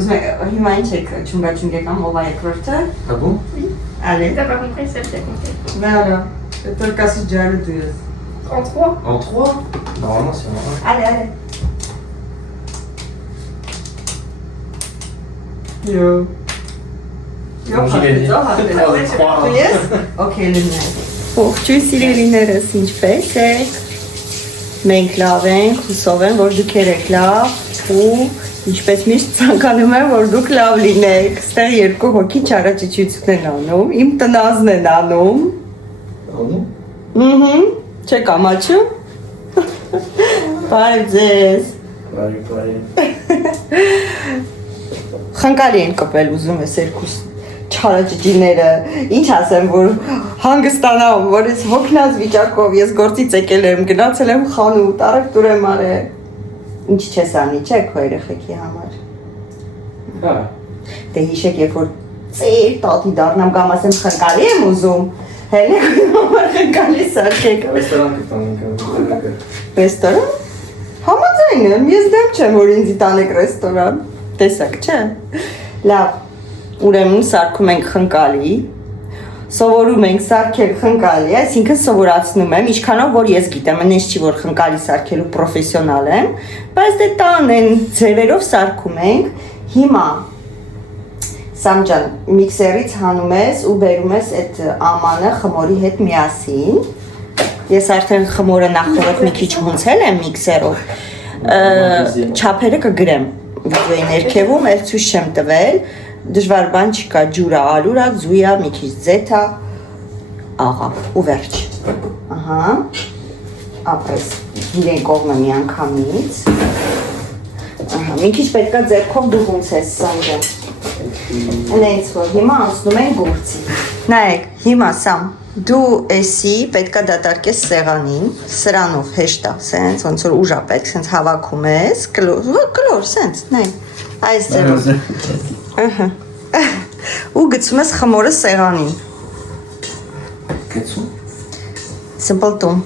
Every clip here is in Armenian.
Ուզում եք հիմա ինչ եք չունգաչունգ եկամ ով է երկրորդը։ Հագում։ Allez. T'as pas compris, ça, je t'ai compris. Mais alors, c'est toi le cas si déjà le deux. En 3. En 3? Normalement, c'est en 1. Allez, allez. Yo. Ok, լննայ։ Ողջույն սիրելիներս, ինչպե՞ս եք։ Մենք լավ ենք, հուսով եմ, որ դուք եք լավ ու ինչպես միշտ ցանկանում եմ, որ դուք լավ լինեք։ Ստեղ երկու հոգի չարաճճություն են անում, իմ տնազն են անում։ Անում։ Չեք ամաչում։ Բարև ձեզ։ Բարի։ Խնկալի են կպել ուզում ես երկուս չարաճճիները, ինչ ասեմ, որ հանգստանամ, որ ես հոգնած վիճակով, ես գործից եկել եմ, գնացել եմ խանութ, առևտուր եմ արել։ Ինչ չես անի, չէ՞ քո երեխեքի համար։ Հա։ Դե հիշեք, երբ որ ծեր տատի դառնամ կամ ասեմ խնկալի եմ ուզում, հելեք համար խնկալի սարքեք։ Ռեստորան կտանենք։ Ռեստորան։ Համաձայն եմ, ես դեմ չեմ, որ ինձ տանեք ռեստորան։ Տեսակ, չէ։ Լավ, ուրեմն սարքում ենք խնկալի, սովորում ենք սարքել խնկալի, այսինքն սովորացնում եմ, ինչքանով որ ես գիտեմ, այնպես չի որ խնկալի սարքելու պրոֆեսիոնալ եմ, բայց դե տան են ձևերով սարքում ենք։ Հիմա Սամջան, միքսերից հանում ես ու բերում ես այդ ամանը խմորի հետ միասին։ Ես արդեն խմորը նախորդ մի քիչ հունցել եմ միքսերով, չափերը կգրեմ վիդեոյի ներքևում, էլ ցույց չեմ տվել, դժվար բան չկա, ջուրա, ալուրա, զույա, մի քիչ զեթա, աղա, ու վերջ։ Ահա, ապրես, իրեն կողմը մի անգամից, ահա, մի քիչ պետքա ձեռքով դու ոնց ես Սամջան։ Հենց որ հիմա անցնում են գործի։ Նայեք, հիմա Սամ, դու էսի պետքա դատարկես սեղանին, սրանով հեշտ է, սենց ոնց որ ուժա պետք, սենց հավաքում ես, կլոր, սենց, նայեք, այս ձևով։ Ահա։ Ու գցում ես խմորը սեղանին։ Գցում։ Սմպլտում։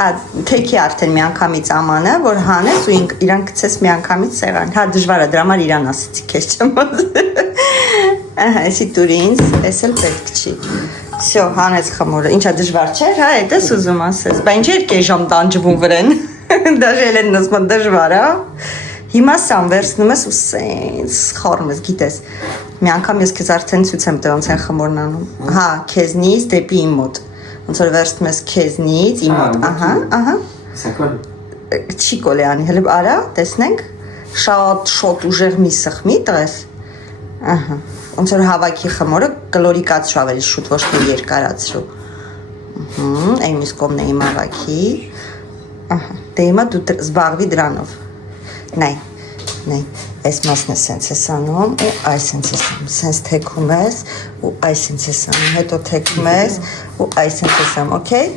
Հա, թեքի արդեն մի անգամից ամանը, որ հանես ու իրան գցես մի անգամից սեղան։ Հա, դժվար է, դրա համար իրան ասեցի, քեզ չեմ ասել։ Ահա, էսի տուր ինձ, էս էլ պետք չի։ Всё, հանես խմորը։ Ինչա դժվար չէ, հա, էդես ուզում ասես։ Բա ինչ երկու ժամ տանջվում վրեն։ Դաժե էլ նսման դժվար, հա։ Հիմա սամ վերցնում ես ու սենց խառնում ես, գիտես։ Մի անգամ ես քեզ արդեն ցույց եմ տվել ոնց են խմորն անում։ Հա, քեզնից դեպի իմ մոտ։ Ոնց որ վերցնում ես քեզնից իմ մոտ, ահա, ահա։ Սակոլ։ Չի կոլեանի, հələ արա, տեսնենք։ Շատ ուժեղ մի սխմի տես։ Ահա։ Ոնց որ հավաքի խմորը կլորիկացրու ավելի շուտ, ոչ թե երկարացրու։ Ահա, այն մյուս կողմն է իմ հավաքի։ Ահա, դե հիմա դու զբաղվի դրանով։ Նայ, այս մասն է սենց ես անում ու այս սենց ես անում, սենց թեքում ես ու այս սենց ես անում, հետո թեքում ես ու այս սենց ես անում, օքեյ?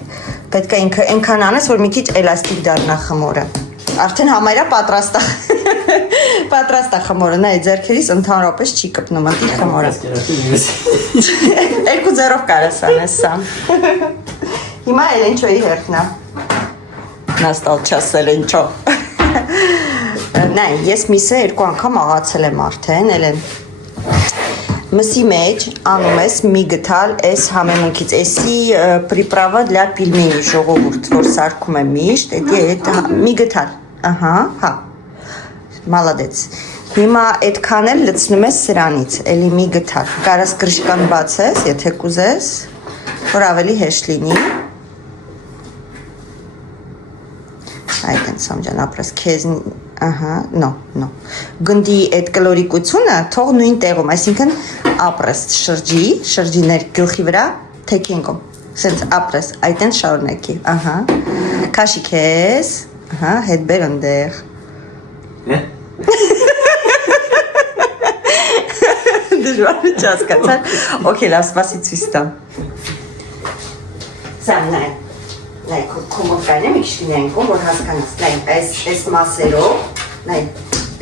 Պետք է ինքը ենքան անես, որ մի քիչ էլաստիկ դառնա խմորը, արդեն համարյա պատրաստ է խմորը, նայ ձեռքերիս ընդհանրապես չի կպնում ընտի խմորը, երկու ձեռով կարես անես սամ, հիմա էլ ինչոյի հերթնա, նաստալ չասել ինչո Նայ, ես միսը երկու անգամ աղացել եմ արդեն, էլ մսի մեջ անում ես մի գթալ այս համեմունքից, էսի պրիպրավա դլա պիլմենի ժողովուրդ, որ սարքում եմ միշտ, մի գթալ, ահա, հա, մալադեց, հիմա այդքան էլ լցնում ես սրանից, էլի մի գթալ, կարաս կրշկան բացես, եթե կուզես, որ ավելի հեշտ լինի, այդ են Սամջան, ապրես քեզ, ահա, նո, գնդի այդ կլորիկությունը թող նույն տեղում, այսինքն ապրես շրջիներ գլխի վրա, թեքենկում, սենց ապրես, այդ են շարունակի, ահա, կաշի քեզ, ահա, հետ բեր ընդեղ։ Դժվար չհասկացար, օքեյ, լավ, սպասի ցույց տամ։ Սամ, նայ։ Նայ, կոմոդկային եմ իքշ լինենքում, որ հասկանաս, նայ, այս մասերով, նայ,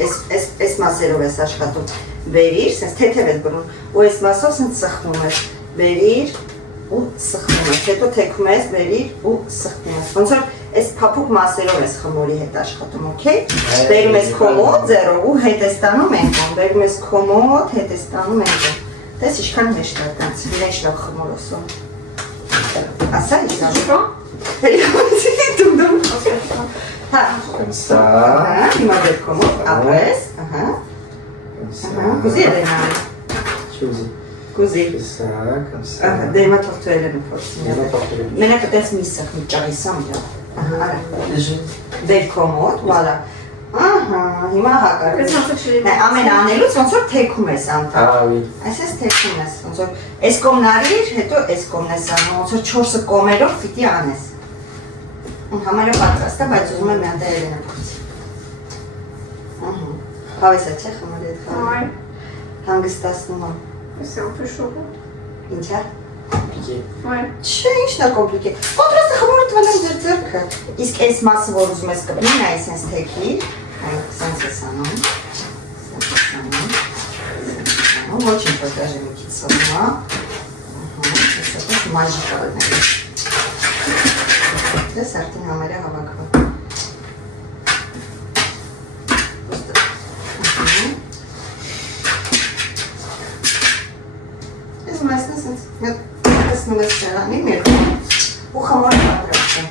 այս մասերով ես աշխատում, բերիր, սենց թեթև ես բրում, ու այս մասով սենց սխվում ես, բերիր ու սխվում ես, հետո թեքում ես, բերիր ու սխվում ես, ոնց որ Այս փափուկ մասերով ես խմորի հետ աշխատում, okay? Բերում ես քո մոտ ձեռով ու հետ ես տանում ենքոն, բերում ես քո մոտ, հետ ես տանում ենքոն։ Տես ինչքան հեշտ է տանց, հեշտ խմորոսով։ Ասա ինչքան։ Դում։ Հա։ Comme ça. Հիմա դեր քո մոտ, ապրես, ահա։ Comme ça. Գուզի է դենալ։ Choose. Գուզի։ Fais ça, comme ça. Ահա, դեմա թողտվել են փորձին։ N'importe Մենակ այդպես մի սխմի ճարի սամբյա։ Ահա։ Léger. Դեր քո մոտ, voilà։ Ահա, հիմա հակառակ։ Պես ասեք շրի։ Ամեն անելուց ոնց որ թեքում ես անդա։ Ah oui. Այսպես թեքում ես, ոնց որ այս կողմն արիր, հետո այս կողմն ես անում, ոնց որ 4 կողմերով պիտի անես։ Համարը պատրաստ է, բայց ուզում եմ մի հատ երեն փորձի։ Ահա։ Հավես է, չէ՞ խմորի հետ խաղը։ Ouais. Հանգստացնում եմ։ C'est un peu chaud. Ինչ է։ Compliqué. Ouais. Չէ, ինչն է կոմպլիկե։ Պատրաստ է խմորը տվելեմ ձեր ձեռքը։ Իսկ այս մասը, որ ուզում ես կպնի, նա այսպես թեքի, այ սենց ես անում։ Սենց ես անում։ Ոչինչ որ դաժե մի քիչ սովնա։ Ահա, այսպես մաժիկ ալնել։ Դες արդեն համարը հավաքվա։ Ես մասնը սենց տեսնում ես սեղանի մերքում ու խմորը պատրաստ է։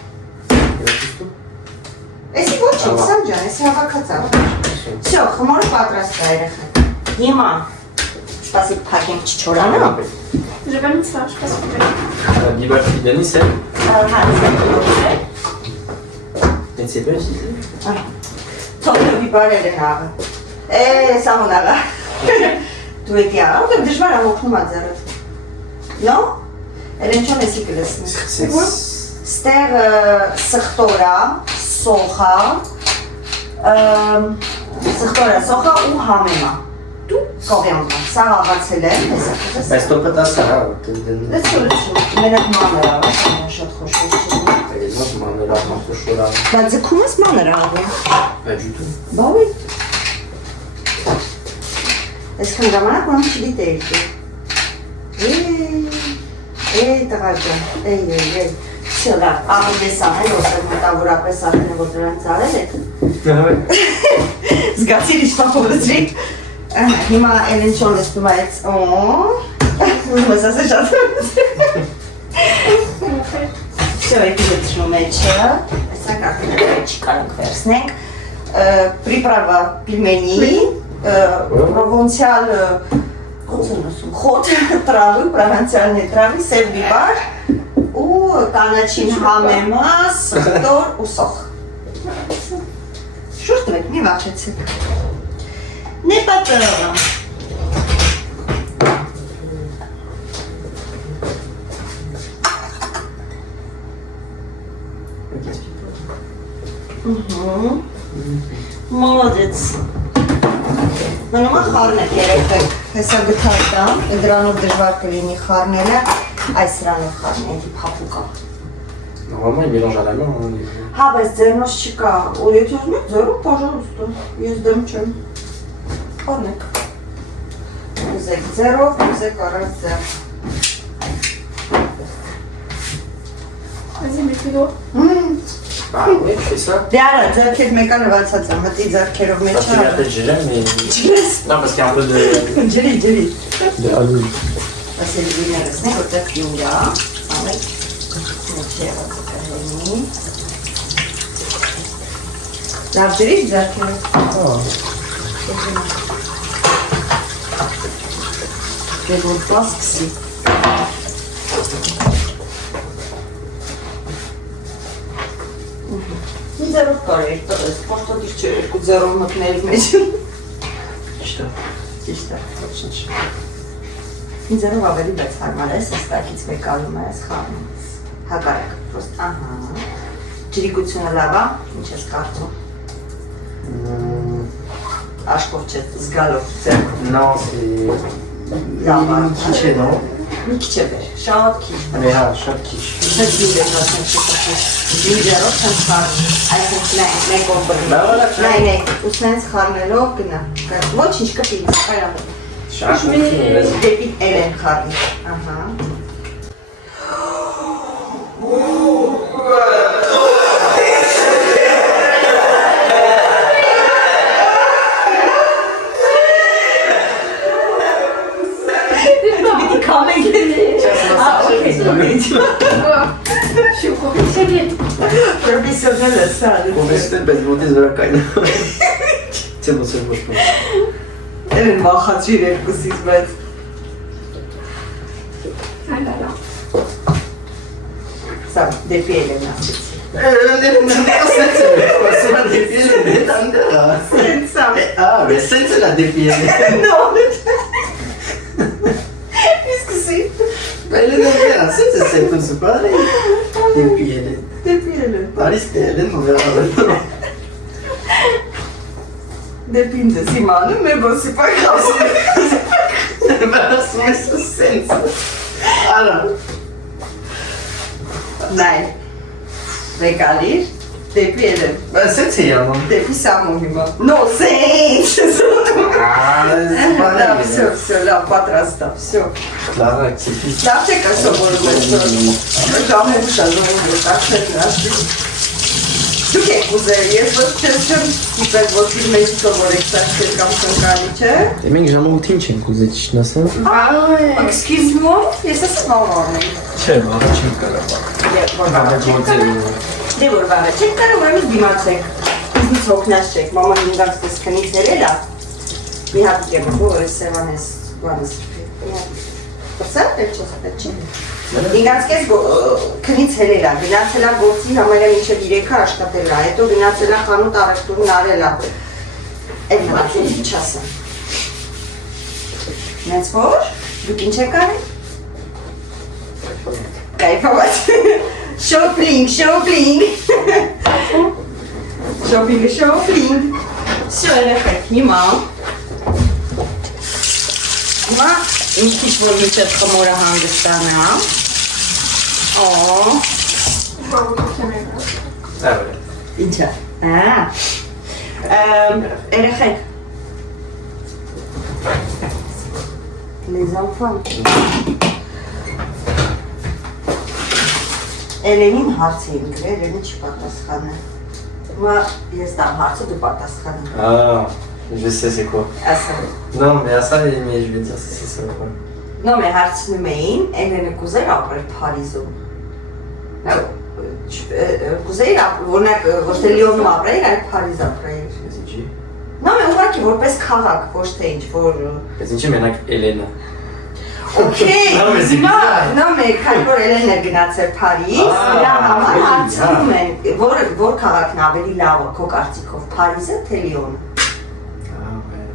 Էսի ոչինչ, Սամ ջան, էսի հավաքած է։ Всё, խմորը պատրաստ է երեխա։ Հիմա սպասի փակենք չչորանը։ J'ai pas mis ça, je sais pas si vous Biber Fidani, c'est. Հա, Mais c'est pas utilisé. թողնի բիբարել են աղը։ Սամոն աղա։ Դու էտի աղա, ու դժվար ամոքնում ա ձեռըտ։ Նո? Էլենչոն էսի կլսնի։ C'est quoi? Ստեղ սխտորա, սոխա, սոխա ու համեմա։ Դու կողյամա, սա աղացել եմ, Bah, c'est pas ta ça. լսու, մենակ մանր աղա, շատ խոշոր չունի։ Moi, je m'en ai là un peu chaud là. Դա ձգում ես մանր աղա։ Pas du tout. Բավի։ Այսքան ժամանակ ոնց չգիտեի դու։ Տղա ջան, էй։ Всё, լավ, ամեն սանել, ոսել մտավորապես արդեն որ դրանց արել եք։ Ah ouais. Զգացիր ինչ փոխվեցրի։ Հիմա Էլենչոն լսում է այս։ Ուզում ես ասել շատ։ Всё, эти դրում էջը։ Այսա կարդում չկարանք վերցնենք։ Приправа пельменей, провансиал խոտ տравы, պրովանցիալնի տравы, սև բիբար ու կանաչին համեմա, սխտոր ու սոխ։ Շուտ տվեք, մի վախեցեք։ N'est pas peur. Молодец. Մնում է խառնել երեքեք, հեսա գթար տամ, դրանով դժվար կլինի խառնելը, այս սրանով խառնենք փափուկա։ Normalement, il mélange à la main. Hein, Հա, բայց ձեռնոց չկա, ու եթե ուզում եք ձեռով, պաժարուստը, ես դեմ չեմ։ Խառնեք։ Ուզեք ձեռով, ուզեք առանց ձեռ։ Vas-y, mets-le d'eau. Bah oui, tu fais ça. Դե արա, ձեռքեր մեկը նվացած եմ, հտի ձեռքերով մեջ Parce que la tête, j'ai jamais, mais. Չես։ Non, parce qu'il y a un peu de. Ջրի։ De alou. Ասել դիներս նե, որտեղ դյունգա, ամեք, մեջերը կհենի։ Լավ ջրի ձեռքերով։ Դե որ պասկսի։ Մի ձեռով կարեր տղես, պաշտոտիր չէ երկու ձեռով մտնել մեջ։ Что? Ճիշտ է, ոչինչ։ Ինձերով ավելի բայց հարմար ես, ստակից մեկալում ես, խառնում ես։ Հակարակ, պրոստ, ահա։ Ջրիկությունը լավ է, ինչ ես կարծում։ Աշկով չէ, զգալով ձեռքով։ Non, c'est. Լավ է։ Une quiche, non? Մի քիչ է բեր, շատ քիչ։ Mais ah, chaque quiche. Շատ քիչ է ասեմ չկա։ Ինձերով չեմ խառնում, այսինքն մեկով բռնի։ Նայ, ուսնենց խառնելով գնա։ Ոչինչ կպի, կարամ։ J'ai rien compris, mais vas-y. Դեպի Էլեն խառնի, ահա։ Ալիչ։ Շու պրոֆեսիոնալ։ Պրոֆեսիոնալ է սա։ Կովեստել պես ոտից վրա կայնա։ Չէ ոնց է ոչ պոս։ Են վախացիր երկուսից, բայց Այլալա։ սա դեպի Էլենա ասեցի։ Սենցը դեպի տանդա։ Սենցա։ Սենցը լա դեպի։ No. Իսկսի։ Էլենը վերա, սենցը սենցը բարի։ Դեպի Էլեն։ Դեպի Էլեն։ Բարիս Էլեն մոդերատոր։ Դեպի ինձ ես իմանում է, բոսի պայքասում։ Ասում ես սենցը։ Արա։ Նայ։ Ռեկալիր, դեպի Էլեն։ Սենցը յանում։ Դեպի Սամո հիմա։ No, սենց։ Լավ, всё, լավ, պատրաստ է, всё։ Լավ, քիչ։ Լավ չեք սովորում ես։ Ժամանակ շարժում ես, աշտեն ասի։ Դուք եք ուզել, ես ոչ չեմ ստիպել, որ ֆիլմերի սովորեք սաշտել կամ խնկալի, չէ։ Մենք ժամանտին չենք ուզել ճիշտն ասեմ։ Excuse me, ես ասում եմ։ Չէ, բառը չենք կարող։ Եվ որ վաղը չեք կարող։ Դե որ վաղը չեք կարող, ուրեմն դիմացեք։ Ինձ հոգնած չեք, մաման ինձ պես քնից հերել է։ Մի հատ եկեք, որ սևանես, բանս։ Սա էլ չի։ Ինձ կես քնից հերել է, գնացել է գործի համարյա մինչև 3-ը աշխատել է, հետո գնացել է խանութ առևտուրն արել է։ Այդ մարդը ինչ ասեմ։ Նենց որ, դուք ինչ եք արել։ Կայֆավաց։ Շոպինգ։ Շոպինգ։ Всё, երեխեք, հիմա ինչ քիչ որ մինչև խմորը հանգստանա։ Ինչ է։ Երեխեք։ Les enfants։ Էլենին հարց էին գրել, Էլենը չի պատասխանել։ Հիմա ես դամ հարցը դու պատասխանել։ Je sais c'est quoi. Ասա։ Non, mais à ça, mais je vais dire si c'est ça. Նո մե հարցնում էին, Էլենը կուզեր ապրել Փարիզում։ Կուզեր օրինակ ոչ թե Լիոնում ապրել, այլ Փարիզ ապրել։ C'est qui? Նո մե ուղղակի որպես քաղաք, ոչ թե ինչ որ C'est qui maintenant Hélène? Okay, Non, mais c'est bizarre. նո մե քանի որ Էլենը գնացել Փարիզ, նրա համար հարցնում են, որ քաղաքն ավելի լավ է քո կարծիքով, Փարիզը թե Լիոնը։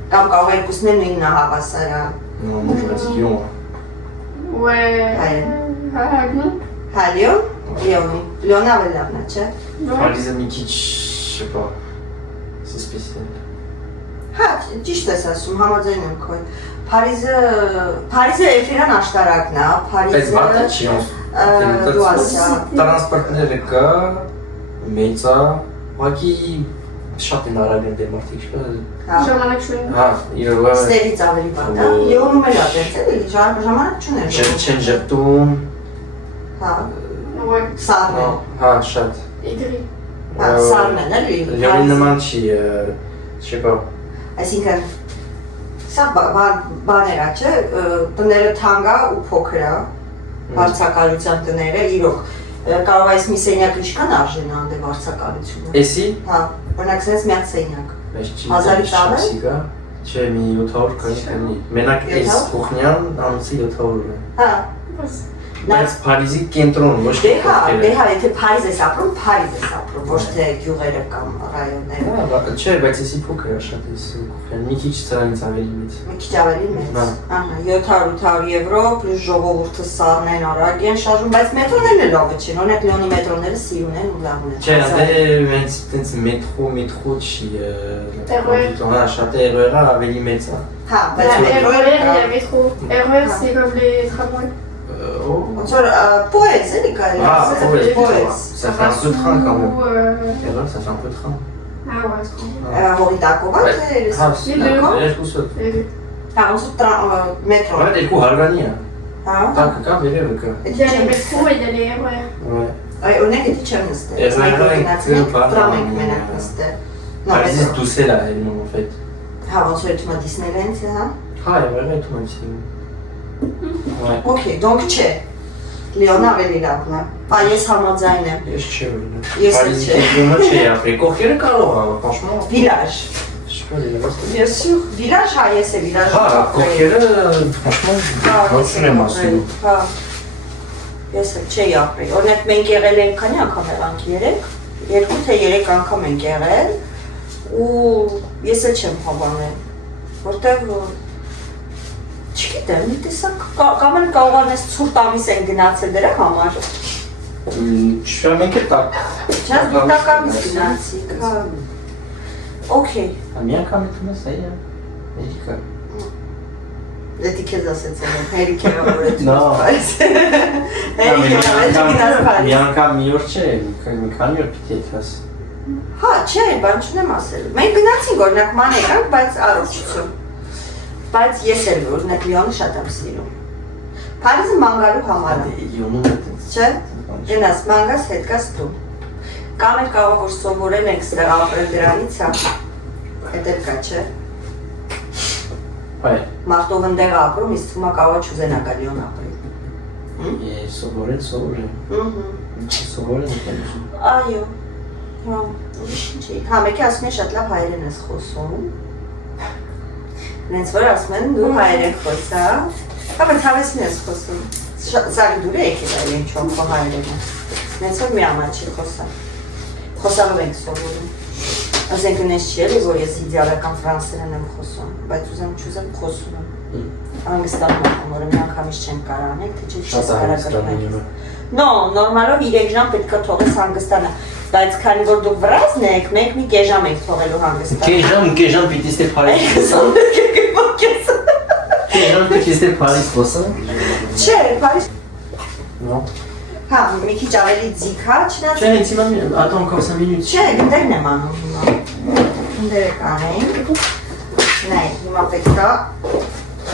Կամ կարող է երկուսն էլ նույնն հավասարան։ Non, moi je dis Lyon. Ouais. Lyon? Lyon avait l'air, չէ։ Enfin, les amis kitsch, je sais pas. C'est spécial. Հա, ճիշտ ես ասում, համաձայն եմ քո։ Փարիզը Էֆիրան աշտարակն է, Բայց վատը չի դու ասա։ Տրանսպորտները կա, մեծ է, ուղղակի շատ են արագ են դեր մարդիկ, Ժամանակ շուտ։ Հա, իրոք Ստերից ավելի վատ է։ Լիոնում էլ է դերցել, ժամանակ չուներ։ չեն ժպտում, Հա, Ouais. սարն է։ հա, շատ։ Aigri. Հա, սարն է, էլի։ Լիոնի նման չի, չկա։ Այսինքն սա բաներ է, չէ, տները թանկ է ու փոքր է, վարձակալության տները, իրոք։ Կարող այս մի սենյակ ինչքան արժեն անդե վարձակալությունը։ Էսի։ Հա, օրինակ sense մի հատ սենյակ։ Հազարի տավը։ Չէ, մի 700 կանի։ Մենակ այս փոխնյան անցի 700 է։ Հա։ Բայց Փարիզի կենտրոն ոչ թե դե հա, եթե Փարիզ ես ապրում, Փարիզ ես ապրում, ոչ թե գյուղերը կամ ռայոնները։ Հա, չէ, բայց էսի փոքր է շատ էս փոխնյան։ Մի քիչ ծրանից ավելի մեծ։ Մի քիչ ավելի մեծ։ Ահա, 700-800 եվրո, պլյուս ժողովուրդը սառնեն արագ են շարժում, բայց մետրոներն էլ լավը չեն։ Օրինակ Լիոնի մետրոները սիրուն են ու լավն են։ Չէ, դե մենք տենց մետրո չի։ Հա, շատ էրոյը ավելի մեծ է։ Հա, բայց RER, il y մետրոը a métro. RER, c'est comme les tramways. ոնց որ պոեզ էլի կարելի ասել, պոեզ։ Ça fait un peu train quand même. Ou, Erreur, ça fait un peu train. Ah ouais, c'est trop. Հողի տակով է թե երկուսը։ Les deux. հա ոնց որ մետրո։ Վայ երկու հարգանի է։ Հա։ Տակը կա, վերևը կա։ Il y a les métros et il y a les RER. Ouais. Այ օրինակ դի չեմ նստել։ Տրամենք մենակ նստել։ Փարիզից դուսել է ելնում en fait. Հա ոնց որ դու Դիսնեյլենդ հա։ Հա, եղել է դու ici. Ouais. Okay, donc չէ։ Լիոնը ավելի լավն է։ Բա ես համաձայն եմ։ Ես չէ օրինակ։ Ես էլ Պարիզի չէ։ կենտրոնը չի ապրի, կողքերը կարող է, franchement։ Վիլաժ։ Ես sûr, վիլաժ, հա, ես է վիլաժ։ Հա, կողքերը, franchement, ոչ եմ ասում։ Հա։ Ես էլ չէի ապրի։ Օրինակ մենք եղել ենք քանի անգամ եղանք 3, 2 թե 3 անգամ ենք եղել ու ես էլ չեմ հավանել, որտեղ չգիտեմ, մի տեսակ կամ էլ կարողանես ցուրտ ամիս են գնացել դրա համար։ Շա մենք էլ տակ։ Չա դուք ամիս գնացիք, հա։ Okay։ Մի անգամ եկում ես այա։ Էդիկա։ Դե քեզ ասեցել եմ, հերիք է որ է։ No։ Հերիք է որ Մի անգամ մի օր չէ, մի քանի օր պիտի եթաս։ Հա, չէ, բան չունեմ ասել։ Մենք գնացինք օրինակ ման եկանք, բայց առողջություն։ Բայց ես էլ օրինակ Լիոնը շատ եմ սիրում։ Փարիզը ման գալու համար է։ Յոնում է դից։ Չէ։ Գնաս ման գաս, հետ գաս դու։ Կամ էլ կարող որ սովորել ենք ստեղ ապրել դրանից, հա։ Էդ էլ կա, չէ։ Այ։ Մարդով ընդեղ ապրում, իսկ թվում է կարող չուզենա գա Լիոն ապրել։ Սովորել։ Ինչ սովորել եք։ Այո։ Հա, ուրիշ ինչ է։ Հա, մեկի ասում են շատ լավ հայերեն ես խոսում։ Նենց որ ասում են դու հայերեն խոսա։ Հա, բայց հավեսին ես խոսում։ Սաղի դուր է եկել այլ ինչ-որ քո հայերենը։ Նենց որ մի ամա չի խոսա։ Խոսալով ենք սովորում։ Ասենք նենց չի էլի, որ ես իդեալական ֆրանսերեն եմ խոսում, բայց ուզեմ չուզեմ խոսում եմ։ Հանգստանում եմ, որ մի անգամից չեմ կարող անել, թե չէ չես կարող գտնել։ No, նորմալով 3 ժամ պետք է թողես հանգստանա, բայց քանի որ դուք վրազն եք, մենք մի կես ժամ ենք թողելու հանգստանա։ Կես ժամ պիտի ստե Փարիզ խոսան։ Կես ժամ պիտի ստե Փարիզ խոսան։ Չէ, Փարիզ։ No։ Հա, մի քիչ ավելի ձիգ հա, չնայած։ Չէ, ինձ հիմա ատոմ 20 մինուտ։ Չէ, դերն եմ անում հիմա։ Դերը կանենք։ Նայ, հիմա պետք է։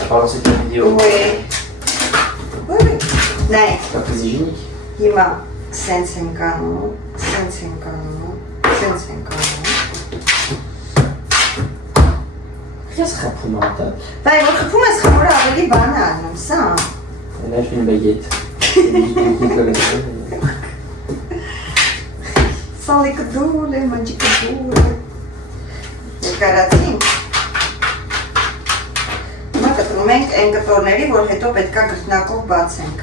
Parasite vidéo. Oui. Oui. Նայ, Կապեզիժինիկ։ հիմա սենց ենք անում, սենց ենք անում, սենց ենք անում։ Ես խփում եմ դա։ Բայց որ խփում ես խորը ավելի բան է անում, սա։ Ներշ մի բագետ։ Սալիկը դուլ է, մնջիկը դուլ է։ Երկարացին։ Հիմա կտրում ենք այն կտորների, որ հետո պետքա գրտնակով բացենք։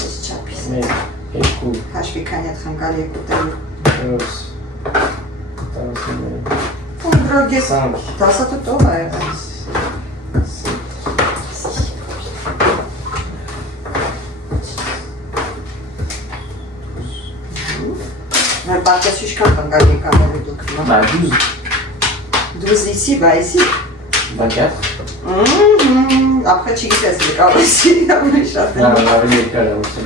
Ես չապիս։ Երկու։ Հաշվի քանի այդ խնկալ երկու տել։ 4 Պնդրոգես։ 10 տող է եղել։ Մեր բարկես իշքան խնկալ եկանելու դուք հիմա։ Bah 12. 12 ici, bah ici. Bah 4. Après, tu dis que c'est le cas aussi. Là, on avait les cas là aussi.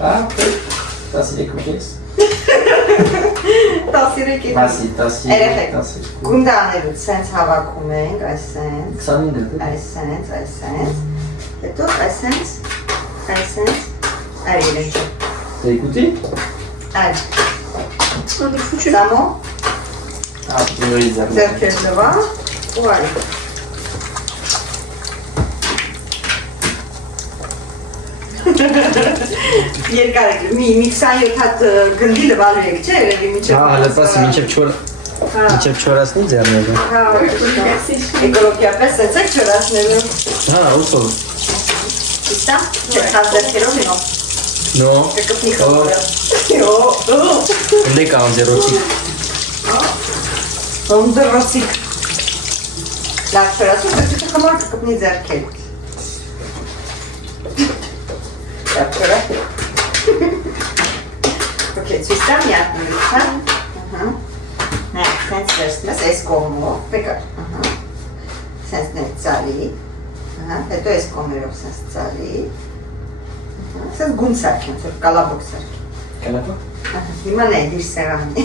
Ah, tas il cookies. Տասիրեք Երեխեք, գունդաներուց սենց հավաքում ենք, այս սենց, հետո այս սենց, այր երեքը։ T'as écouté? Այր, On est foutu. Սամո, Ah, tu veux les avoir. ձերքեր լվա, ու այր։ Երկար եք, մի 27 հատ գնդի լվալու եք, չէ, երևի միջև։ Ah, là pas c'est Minchep Chorasni ձեռները։ Հա, էկոլոգիա պես սենց եք չորացնելու։ Ah, ուսո։ Իստա, չեք խազդերքերով նո։ No. Կկպնի Oh. խորը։ Դե կան ձերոցի։ Ոնդրոսիկ։ Լավ չորացում, պետք է խմոր կկպնի ձերքեր։ Լավ չորացում։ Okay, ցույց տամ յատնից, հա։ Նայ, սենց վերցնես այս կողմով, բեկար, սենց ներ ծալի, հետո այս կողմերով սենց ծալի, սենց գուն սարքեն, ծոր կալաբոք սարքեն։ Կալապա։ Հիմա նայ, դիր սեղանի,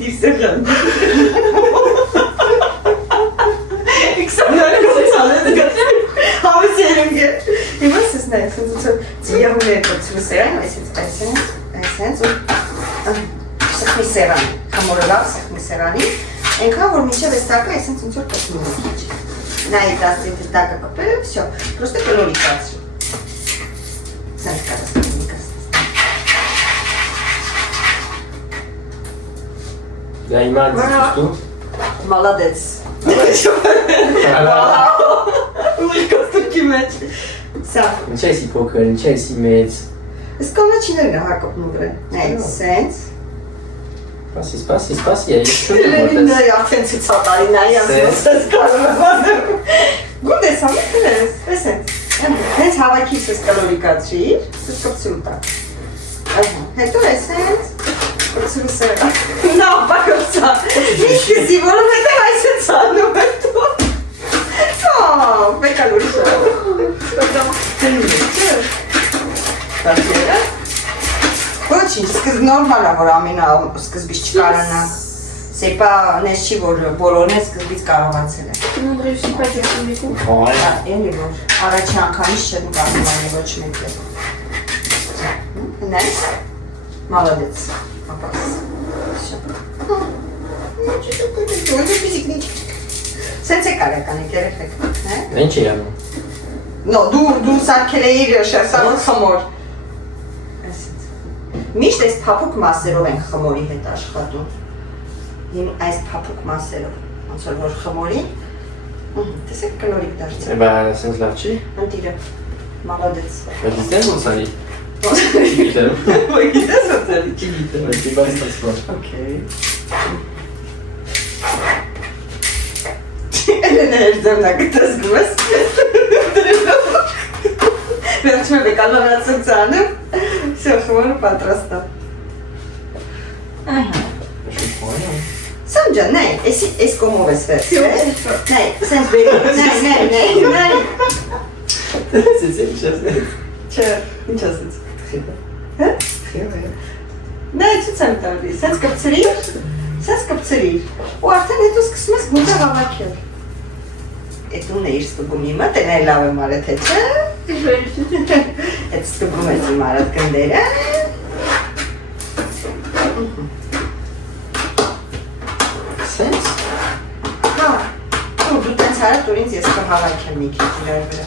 դիր սեղանի։ Իքսանյարը սեցալեց գտել, հավես երում գեր։ Հիմա սես նայ, սենց ուծոր ծիյարում է կործում սեղանի, այսենց, սխմի սերանի, խմորը լավ սխմի սերանի, ենքան, որ մինչև ես տակը ես ինձ որ կսմում է քիչ։ Նայի 10 լիտր տակը կպել, վсё, պրոստը կլորի կացրու։ Սենց կարաս նիկաս։ Դա հիմա դու։ Մալադեց։ Ուրի կոստուկի մեջ։ Սա։ Ինչ ես փոքր, ինչ ես մեծ։ Ես կանաչիներն է հակապնում վրեն։ Նայ, սենց։ Սպասի, ես չունեմ Լերին որտես։ նայ, արդեն ցուցատարի նայ, ասես կարող եմ ասեմ։ Գունդես ամի կլես, էսենց։ Հենց հավաքից ես կալորիկացրիր, ես կպցրու տակ։ Հետո էսենց, կպցրու սերա։ Նա պակոցա, ինչքսի, որով հետև այսենց անում հետո։ Մեկ ալորի շորա։ Ոչինչ, սկզբ նորմալ է, որ ամենա սկզբից չկարանանք։ Սեպա նես չի, որ բոլորն է սկզբից կարողացել է։ Ну, ռեժիսի պայջակում դիքում։ Էլի որ առաջի անգամից չեմ կարում այն ոչ մեկ է։ Նայ, մալադեց, ապաս։ Սենց է կարեկան եք երեխեք, Ինչ է անում։ նո, դու սարքել էիր շերսավոր խմոր։ Միշտ այս փափուկ մասերով են խմորի հետ աշխատում։ Այս փափուկ մասերով, ոնց որ խմորի, տեսեք կլորիկ դարձել։ Բա սենց լավ չի։ Ընտիրը, մալադեց։ Բայց դες ոնց արի։ Գիտեմ։ Ոյ գիտես ոնց արի, չի գիտեմ։ Բայց բայց ստացվում։ Okay. Էլեն էր ձեռնակը տեսնում ես։ Վերջում է կանոնացում ծանեմ, վсё, խմորը պատրաստ է։ Ահա։ Սամջա, նայ, էս կոմով ես վերցրել։ Նայ, սենց բերի, նայ։ Սենց ինչ ես։ Չէ, ինչ ասեց։ Հա? Նայ, ցույց եմ տալի, սենց կպցրիր, ու արդեն հետո սկսում ես գունդը հավաքել։ Էդ ուն է իր ստուգում իմը, տենայ լավ եմ արդ է, չէ։ Էդ ստուգում ես իմ արդ գնդերը։ Սենց։ Հա, դու տենց արդ, որ ինձ ես կհավաքեմ մի քիչ իրար վրա։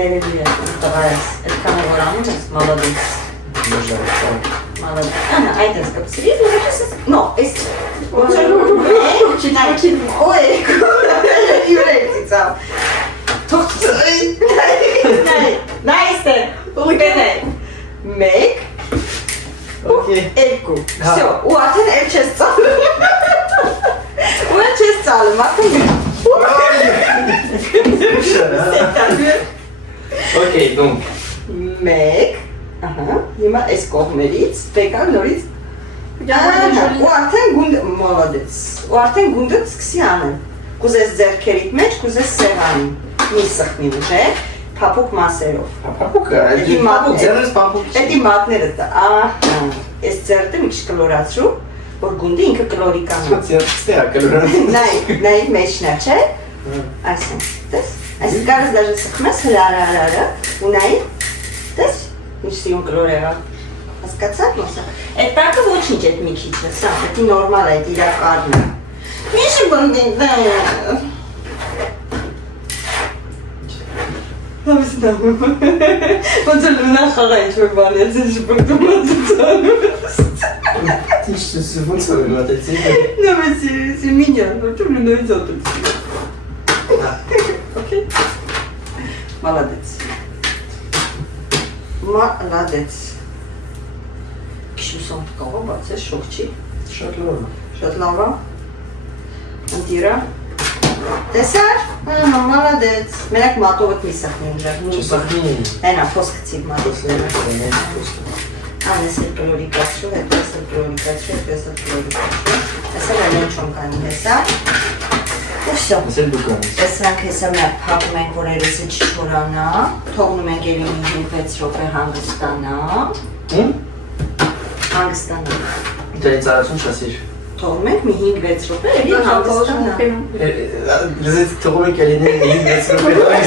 Ներելի է, տղա ես, էդքան է որ անում ես, մալադից։ Молодец. Ана, айда скопсрит, но это no, es Ой, Юлетица. Nice. Make. Okay. Elku. Все, уатен элчестал. Уатчестал, макум. Okay, ну. Make. Ահա, հիմա այս կողմերից, տեկալ նորից ու արդեն գունդ, մոլադեց, ու արդեն գունդը սկսի անեն, կուզես ձերքերիտ մեջ, կուզես սեղանին, մի սխմի ուժ է, փափուկ մասերով։ Փափուկ է, ձերս փափուկ չի։ Էդի մատները տա, ահա, այս ձերտը մի քիչ կլորացրու, որ գունդը ինքը կլորիկանա։ Ձերքստե է կլորացրու։ Նայ մեջնա, չէ։ Այսին, տես, այս կարս դաժե սխմես հրարարարը, ու նայ, տես, ինչ սիուն կլոր եղավ, հասկացաք ոսա, էդ տակը ոչինչ էդ մի քիչ է, սա, էդի նորմալ է, էդ իրակարն է, միշի բնդին, դա է, հավիս նամում, ոնց է լունա խաղա ինչ-որ բան ես ինչ բնդում ատուցանում ես, Տիշտ ոնց է լատեցի։ նամը սի մինյան, որ չու լունոյից ատուցի, օքեյ, մալադեց, Молодец. Քիշուսոն կարող բացես, շոք չի։ Շատ լավ։ Շատ լավ է։ Ընտիրա։ Տեսար։ Ահա, молодец։ Մենակ մատովդ մի սխմի ուժը։ Չսխմի։ Այնա փոսկցի մատովները։ Անես էլ կլորիկացրու, հետո ես էլ կլորիկացրու, հետո ես էլ կլորիկացրու։ Տեսար այլեն չոն կանի, տեսար։ Ու վсё։ Ասել դու կանես։ Տեսանք հեսա միակ փակում ենք, որ երեսը չչորանա, թողնում ենք ելի 5-6 րոպե հանգստանա։ Հանգստանա։ Դե ծառացուն չասիր։ Թողնում ենք մի 5-6 րոպե, ելի հանգստանա։ Դες թողում եք ելին 5-6 րոպե։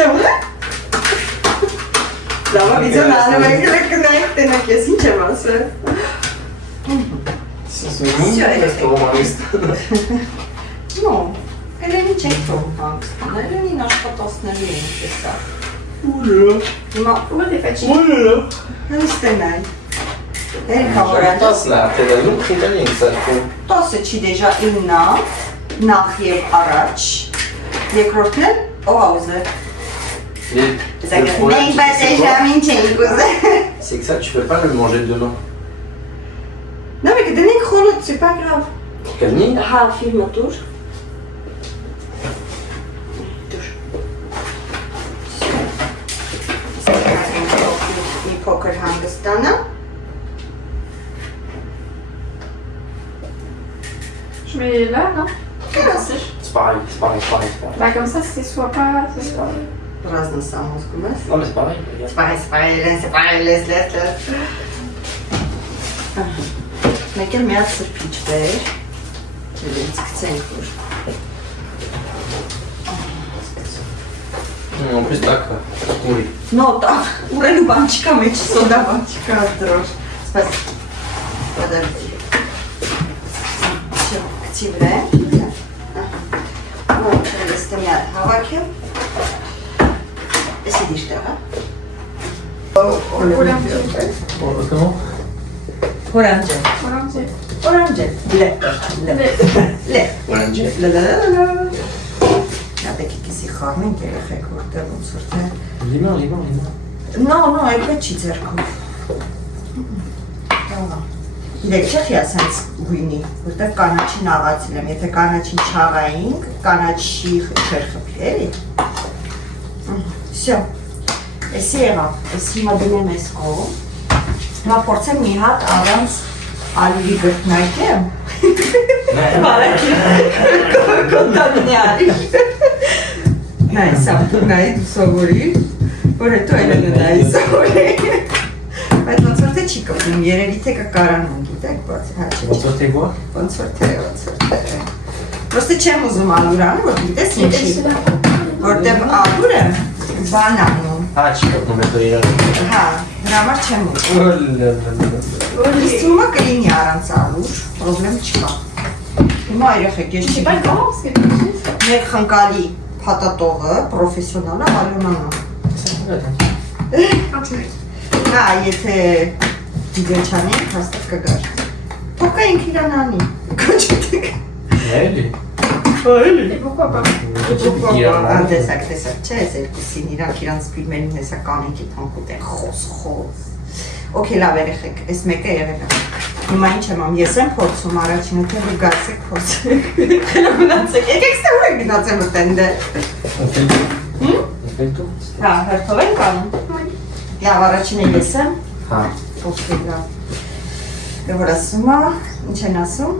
Ձեու է։ Դավա վիդեոն անում ենք կնայեք տենակ ես ինչ եմ ասել։ No, Eleni չենք թողում հանգստանալ, Էլենին աշխատասների ենք տեսա։ Հիմա Ո՞ր է ֆեչի։ հստենայ։ Երիքա որան 10 լավ, թե դա նույն քիթանի ենք սարքում։ 10-ը չի դեժա 9-ա, նախ և առաջ, երկրորդն էլ ով ա ուզել։ Մենք բայց էժամին չենք ուզել։ C'est que ça, tu peux pas le manger dedans. Non mais դնենք խոլոտ, c'est pas grave։ Կլնի։ Հա, ֆիլմը դուր։ Մի փոքր հանգստանա։ Je mets là, non? Կրասır։ C'est pareil, c'est pareil, c'est pareil, c'est pareil. Bah comme ça, c'est soit pas, c'est soit... Разно самозгում ես։ Non mais c'est pareil, regarde. C'est pareil, les. Մեկ էլ մի հատ սրբիչ բեր։ Իրենց գցենք որ։ En plus, tac, oui. No, տա, ուրենու բան չկա մեջ, սոդա բան չկա դրոշ։ Սպաս։ Подожди։ Всё, գցի վրա։ Вот, լստը մի հատ հավաքեմ։ Էսի դիշտեղա։ Comment? Orange. Orange. Orange. Le. Orange. Ադեք եկեսի խառնենք երեխեք որտեղ ոնց որ թե Limon. No, այդպես չի ձեռքով։ Դա։ Իրեք չէ՞ ասած գույնի, որտեղ կանաչին աղացել եմ, եթե կանաչին չաղայինք, կանաչի չէր խփի, էլի։ Всё։ Էսի եղավ, էսի մոդելեմ էս կողմ։ Հիմա փորձեմ մի հատ առանց ալյուրի գրտնայքեմ։ Բարակի կոնտամինյարի։ Նայ, սամպուրնայի սովորի, որ հետո Էլենը նայի սովորի։ Բայց ոնց որ թե չի կպնում, երևի թե կկարանում, գիտեք, բայց հա չի։ Ոնց որ թե գո։ Ոնց որ թե։ Պրոստը չեմ ուզում ալուրանը, որ գիտես ինչի, որտև ալուրը բան անում։ Հա, չի կպնում հետո իրար։ Հա, դրա համար չեմ ուզում։ Իստումա կլինի առանց ալուր, պրոբլեմ չկա։ Հիմա երեխեք, ես Je sais չի pas comment, parce que մեր խնկալի փաթաթողը, պրոֆեսիոնալը Ալյոնան է։ quand tu veux. Հա, եթե վիդեո չանենք, հաստատ կգար։ Թողա ինք իրան անի։ Կոչտեք։ Էլի։ Et pourquoi pas? Տեսակ, չէ, ես երկուսին իրանք իրանց ֆիլմերին հեսա կանենք իտ հանկուտ են խոս։ Okay, լավ երեխեք, այս մեկը եղել է։ Հիմա ինչ եմ ամ, ես եմ փորձում առաջինը, թե դու գացեք փորձեք։ Խելը գնացեք, եկեք ստեղ ուր եք գնացեմ ուտենդը։ On fait le tour. Հա, հերթով ենք անում։ Լավ, առաջինը ես եմ, Հա։ փորձեք լավ։ Որ ասում է, ինչ են ասում։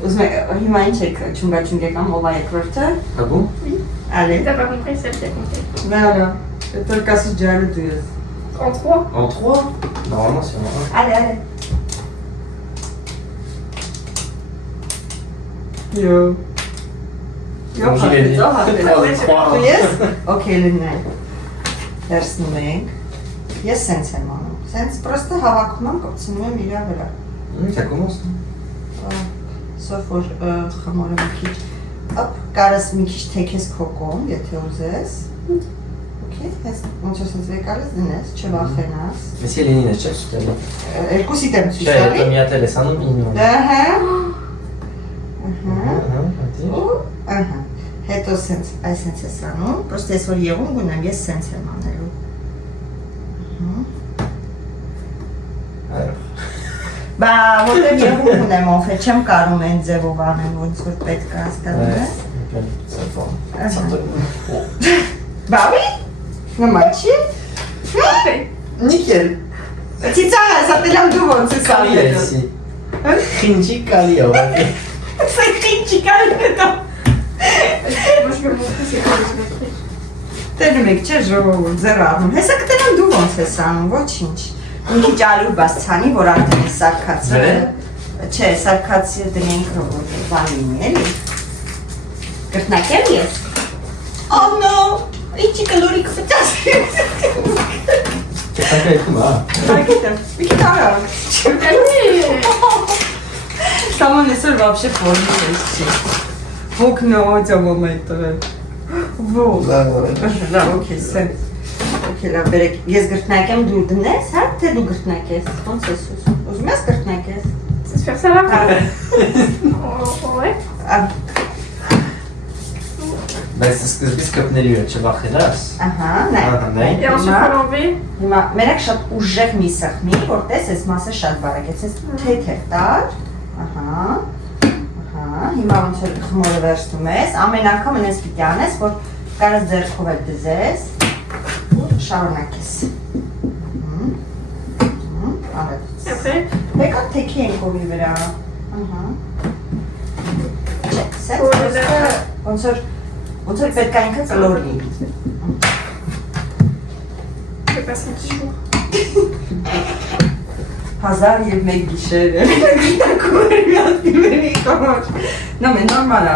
Ուզում եք, հիմա ինչ եք չունգաչունգ եկամ, ով է երկրորդը։ Ah bon? Allez. T'as pas compris, c'est peut-être compris. Voilà, c'est le cas de Diallo 2. En 3. En 3? Normalement c'est en 1. Allez. Yo. Donc, j'y vais dire. Yes? Okay, Lynn. Դերսնում ենք։ Ես սենց եմ անում։ Սենց պրոստը հավաքում եմ, կպցնում եմ իրա վրա։ Ça commence. Սով որ խմորը մի քիչ, ապ, կարս մի քիչ թեքես քո կողմ, եթե ուզես։ Okay, ոնց որ սենց վեկալես դնես, չվախենաս։ Mais si Elenina, check sur ta vie. Երկուսիդ եմ ցույց Cioè, տալի։ la mia tele sanno mignon. Ահա։ Ահա։ Հետո սենց, այս սենց ես անում, պրոստը ես որ եղում գունեմ, ես սենց եմ անելու։ Բա, որտեղ եղում գունեմ ոնց է, չեմ կարում են ձևով անեմ, ոնց որ պետք է հասկանում ես։ Բավի։ Նման չի։ Նիկել։ Ծիծաղ ես, ատելամ դու ոնց ես Calia անելու։ ici. Fingi Calia, ok. Սա քիչի կալի հետո։ Moi, je vais montrer c'est quoi les autres trucs. Տենում եք չէ ժողովուրդ ձեռ առնում, հեսա կտենամ դու ոնց ես անում, ոչինչ։ Մի քիչ ալուր բասցանի, որ արդեն սարքացը, չէ, սարքացը դնենք բան լինի, էլի։ Կրտնակ եմ ես։ Oh no, Իչի կլորի կպճաս։ Կտակա եկում, Այգիտեմ, մի քիչ արագ։ Սաման այսօր вообще формի չի։ Հոգնոց մոմենտը։ Ո՞վ։ Լավ, օքեյ, սեն։ Օքեյ, լավ, բերեք։ Ես գրտնակեմ դու դնես, հա, թե դու գրտնակես։ Ոնց ես ուզում ես գրտնակես։ C'est faire ça là? Ouais. Բայց սկզբից կպների վրա չվախենաս։ Ահա, նայ։ Et ensuite, faut l'enlever. Հիմա մենակ շատ ուժեղ մի սխմի, որտես այս մասը շատ բարակ է, ցես թեթև տար։ Ահա։ Հիմա ոնց որ խմորը վերցնում ես, ամեն անգամ այնպես պիտի անես, որ կարաս ձեռքով էլ դզես ու շարունակես։ Արդ։ Et après? Եկա թեքի ենք ովի վրա։ Ահա։ Չէ, ոնց որ պետք է ինքը կլորի։ Je passe un petit jour. 1001 գիշեր է։ Նա մեն նորմալ է։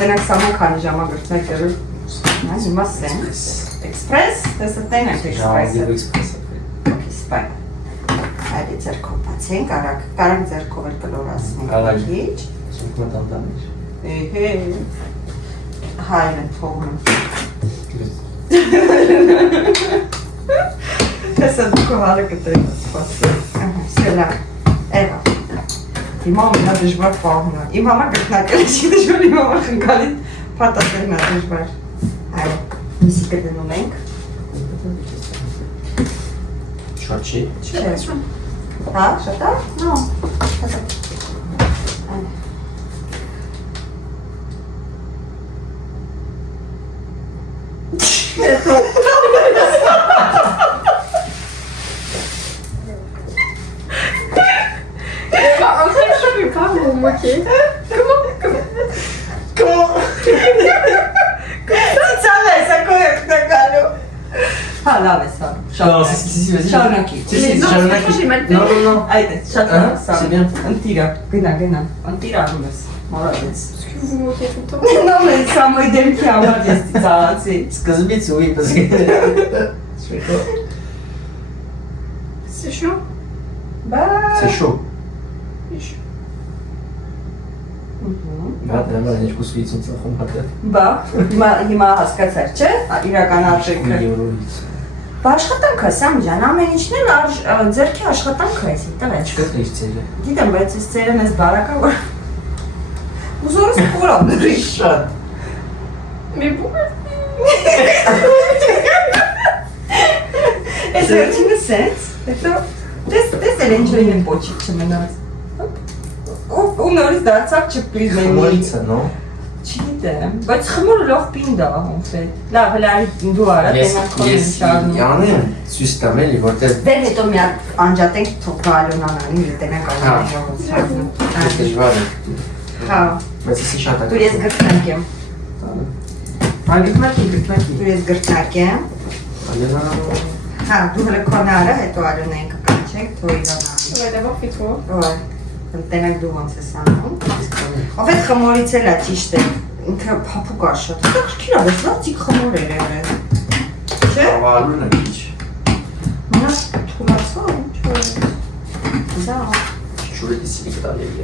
Մենակ սաման քանի ժամա գրծնեք դերու։ Հիմա սեն։ Էքսպրես, տեսը տենակ էքսպրեսը։ Okay, սպայն։ Այդի ձերքով բացենք, կարակ ձերքով էլ կլորացնենք։ Քիչ։ Սունք մտանդանիր։ Հայր են թողնում։ Տեսա դուք հալը կտեք սպասել։ Սելա, էվա։ Հիմա մենա դժվար պահում է։ Իմ համար գրտնակել է չի դժվար, իմ համար խնկալի պատատերն է դժվար։ Այո, միսի կդնում ենք։ Շատ չի։ Հա, շատ է։ No։ En fait, je peux pas me moquer. Comment? Ծալես, ակոյակնակալու։ Հա, լավ է սա։ Non, c'est ce qui vas-y. Շարունակի։ J'ai mal fait. Non. Այդ է, շատ լավ սա։ C'est bien. Ընտիրա, գնա, ընտիրա անում ես։ Մորալես։ Parce que vous vous moquez tout le temps. Non, mais ça m'a aidé qui a mal dit ça, c'est. Սկզբից oui, parce que... C'est chiant? Bah. C'est chaud. C'est chiant. Բա դեռ ինչ կուսվիցն ծախում հատը։ Բա, հիմա հասկացար, չէ՞։ Իրական արժեքը։ Եվրոից։ Բա աշխատանքը, Սամ ջան, ամեն ինչն էլ ձերքի աշխատանքը է, այդտեղ է։ Չկտրիր ծերը։ Գիտեմ, բայց այս ծերը մեզ բարակա որ ուզորս փորա դրի։ Շատ։ Mais pourquoi? Այս վերջինը սենց, հետո դες էլ ինչ-որ են պոչիկ չմնաց։ Ու նորից դարձավ չպրիզմենի։ Խմորիցը, no? Չգիտեմ, բայց խմորը լավ պինդ է, ոնց է։ Լավ, հələ արի դու արա, տենակ Ես շարնում։ յանեմ ցույց տամ էլի, որտեղ Դեր հետո մի հատ անջատենք թող Գալոնանանի, տենակ անջատենք ոնց շարնում։ դժվար է։ Հա, Բայց էսի շատ է։ դու ես գրտնակեմ։ Հա, գտնակի։ Դու ես գրտնակեմ։ Ալենա։ Հա, դու հələ քոնարը, հետո Ալոնային կկանչենք, թող իրանան։ Ouais, d'abord fais-toi. Ոայ, տենակ դու ոնց ես անում։ Ովետ խմորից էլ է ճիշտ է, ինքը փափուկ է շատ։ Դա քիչ է, լացիկ խմոր էր եղել։ Չէ՞։ Ավալուն է քիչ։ Մնա թուլացա, ինչ որ։ Զա։ Շուրի սիլի կտալ էլի։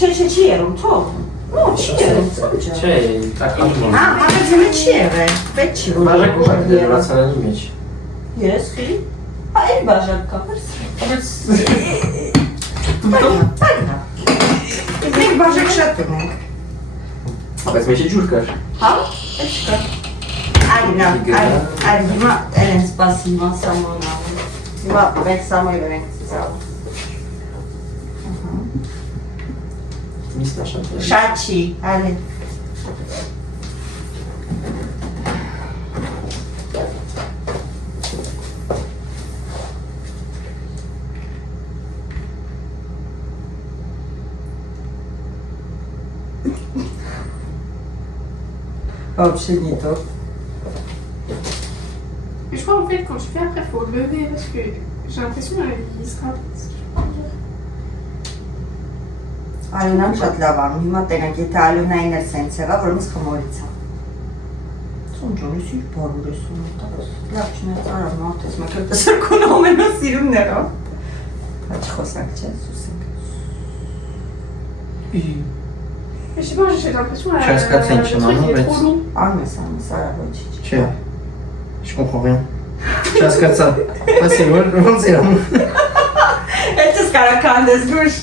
Չի երում, թող։ Ո, չի երում, ծոճը։ Չէ, տականում։ Հա, մագազինը չի եղել, պետք չի որ։ Բաժակում է դերացարանի մեջ։ Ես խի։ Այլ բաժակ կա, բայց։ Պայնա։ Մենք բաժակ շատ ունենք։ Բայց մեջի ջուր կար։ Հա, էս կա։ Այլ հիմա են սպասի հիմա սաման անում։ Հիմա մենք սամոյով ենք ծիծաղում։ Միսնա շատ է։ Շատ չի, այլ։ Вообще не то. Mais je crois en fait quand je fais après faut lever parce que j'ai l'impression qu'il sera. Ալոնան շատ լավ անում, հիմա տենակ, եթե Ալոնային էլ սենց եղավ, որ մս խմորից է։ Սոնջոնիսի բարուր է սունետաս։ Լավ չնայած արավ մարդես մեկը տեսարկուն ամենը սիրում նեղավ։ Հաչ խոսակ չէ, սուսենք։ Je sais pas, j'ai l'impression Tu as ce qu'a fait, le tu truc m'en il est embêtes. trop long. Արմես, արավ ոչիչ։ Չէ։ Je comprends rien։ Չհասկացա։ Սպասի, ոնց է անում։ Այդ ես կարա կանդես դուրս։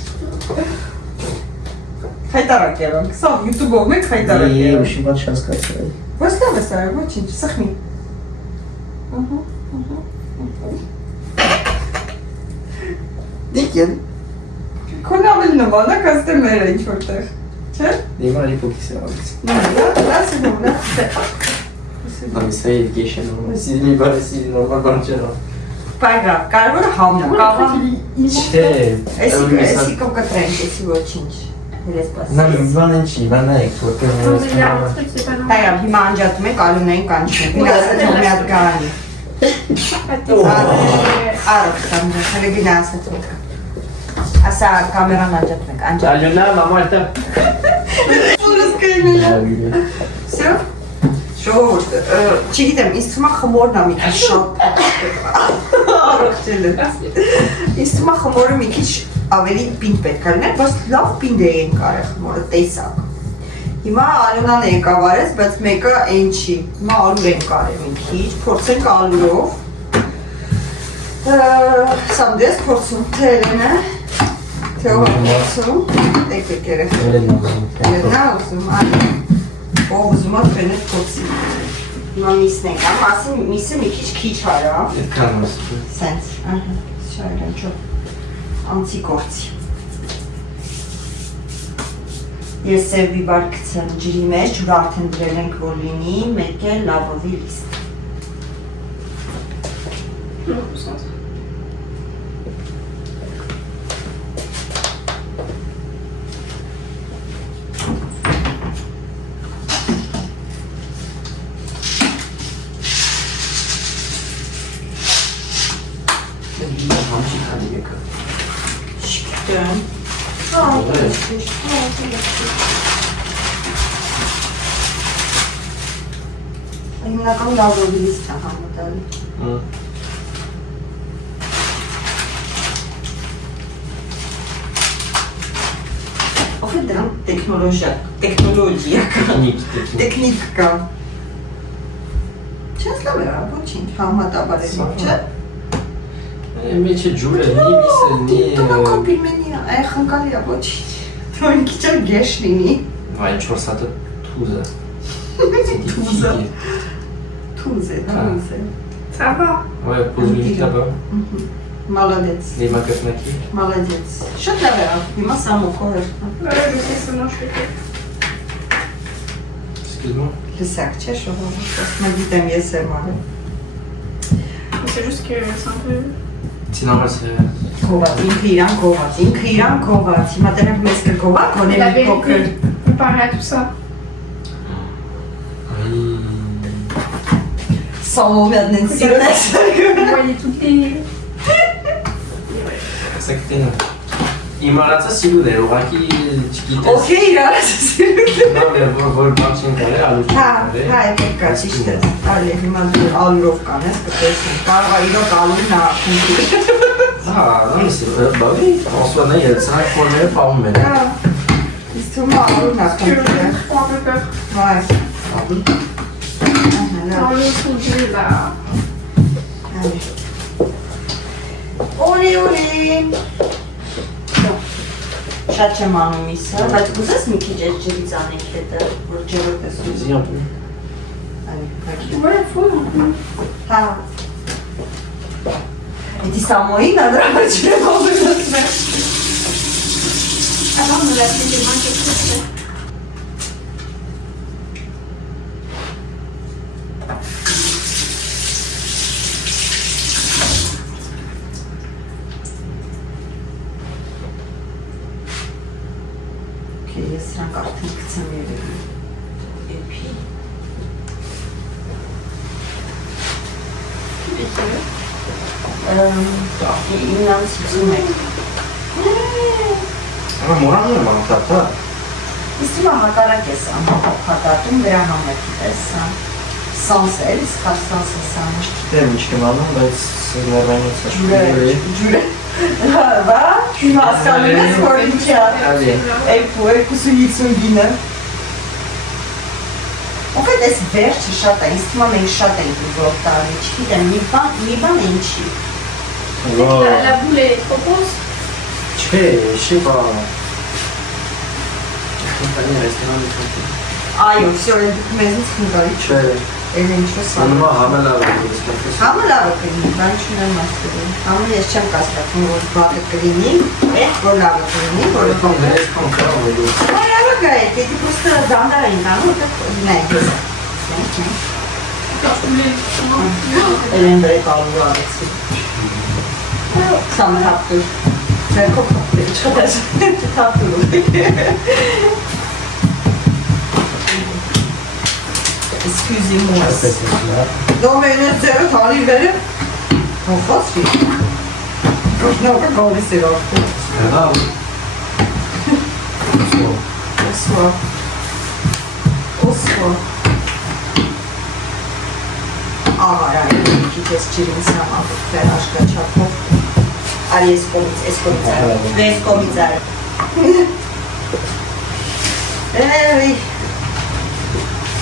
Հայտարակ եղանք, սա YouTube-ով մեկ հայտարակ եղանք։ Ուշի բաց չհասկացա։ Ոչ լավ ես արավ, ոչինչ, սխմի։ Դիկեն։ Քոն ավելի նմանակ աստեմ մեր ինչ որտեղ, չէ։ Դիմա լիպոքիս է ալից։ Լասինում, Am să education, si mi pare si normal Barcelona. Պայգավ, կարևորը համն է, կաղա։ Ce? Էսի կով կտրենք, էսի ոչինչ։ Հելես պասի։ N-am bani în ci, bani ai, că oricum Non, mais il y a un truc, c'est pas normal. Պայգավ, հիմա անջատում ենք, ալունային կանչնենք, գնասած որ միատ գանի։ Արով սամջա, հələ գնասած որ։ Ասա կամերան անջատում ենք, անջատ։ Aluna, mama asta. Ուրս կայմել է։ Всё? Ժողովուրդ, չգիտեմ, ինձ թվում է խմորն է մի քիչ շատ առողջել է։ Ինձ թվում է խմորը մի քիչ ավելի պինդ պետք է լիներ, բայց լավ պինդ էին կարել խմորը, տեսակ։ Հիմա Ալունան է եկավարեց, բայց մեկը այն չի։ Հիմա ալուր են կարել մի քիչ, փորձենք ալուրով։ Սամ դես փորձում, թե Էլենը, թե ով է փորձում, եկեք երեխեք։ Էլենա ուզում, այլ։ Ով ուզում է թրեներ փորձի։ Հիմա միսն ենք, ասին միսը մի քիչ արա։ Calma. Սենց, շարան չո, անցի կործի։ Ես սև բիբար կցեմ ջրի մեջ, ջուր արդեն դրել ենք որ լինի, մեկ է լավովի լիստ։ Non, au centre. Şükürüm. Հիմնական լավովի լիստ է համատալի։ Ով է դրան տեխնոլոգիա կա։ Տեխնիկ կա։ Չես լավ է, ոչինչ, համատաբար է մոտ, չէ։ Մեջը ջուրը, նի միսը, նի… Դու կոպիլ մենի, այ խնկալի է, ոչինչ։ Դու են քիչ էլ գեշ լինի։ Վայ, 4 հատը թուզը։ Թուզը։ Թուզ է, թուզ է։ Ça va. Ouais, pose une là-bas. Մալադեց։ Լիմա կրնակի։ Մալադեց։ Շատ լավ է, հիմա սամոքով էր։ Ouais, je sais, ça mange quelque chose. Excuse-moi. Լսակ չէ շողովը, ասում գիտեմ ես եմ արել։ C'est juste que c'est un peu... C'est normal, c'est… Գոված, ինքը իրան գոված, հիմա դրանք մեզ կգովակ, La ոնեմ փոքր։ vérité, comparé à tout ça. Oui… Սամոմյadն են սիրուն ես։ Vous voyez toutes les... Սա կտեն է։ Իմ արածը սիրուդ էր, ուղակի չգիտես… Okay, իրար սիրուն։ Որ բան չեն կարել, ալուր չեն կարել… Հա, եպեք կա, ճիշտ ես, ալի, հիմա դու ալուրով կանես, կտեսնենք, կարող է իրոք ալուրն է ախունքի։ Հա, նույնս է, բավի, Ֆրանսուան է, սրանք ֆորմերը պահում են։ Հա, իսկ թվում է ալուրն է Que ախունքի։ je prends un peu peur. Վայ, Dans le fondé, là. ալի։ Օլի, Շատ չեմ անում իսը, բայց կուզես մի քիչ էս ջրից անենք հետը, որ ջրը տեսնում։ Vas-y un peu. Allez, ok. Ouais, faut non plus. Հա։ Էդի սամոին ադրավը չեմ ողնոսում։ Avant de l'appeler des mains quelque chose. Ես սրանք արդեն կցեմ երևի։ Էպի։ Ինանց 51։ Ama moran mı bana tatlı? Իսկ հիմա հակարակ ես ամփոփ հատատում դրա համար տեսա։ Սանսը էլի սխալ սանսը սանը։ Չգիտեմ ինչ կմանում, բայց ներվայնից ջուրը։ Բա, հասկանում ես, որ ինչ է։ Երկուսուից գինը։ Ովետ ես վերջը շատ է, ինձ թվում մենք շատ ենք ուզող տարի, չգիտեմ, մի բան է ինչի։ La boule est trop grosse. Չէ, je sais pas. Compagnie restaurant de camping. Այո, всё, մեզից խնդրի Չէ, էլ ինչու սա։ անմա համը լավ է, դեսկաֆես։ Համը լավ է կլինի, բան չունեմ ասում։ Համը ես չեմ կասկածում, որ բաղը կլինի, որ լավ է կլինի, որ Ես կոնկրետ վեդու։ Այո, գայ, դի պրոստը դանդարային անում, նայ։ Էլեն բրե կալու արեցի։ Սամ թափտուր։ Ձերքով թափտուր, չոտես, թափտուր։ Excusez-moi. Non, mais le zéro, t'en es venu. On va se faire. Non, on va pas laisser là. C'est grave. Bonsoir. Bonsoir. Ah, là, qui t'es tiré ça, on va faire un chacun. Allez, escomitzare. Oui.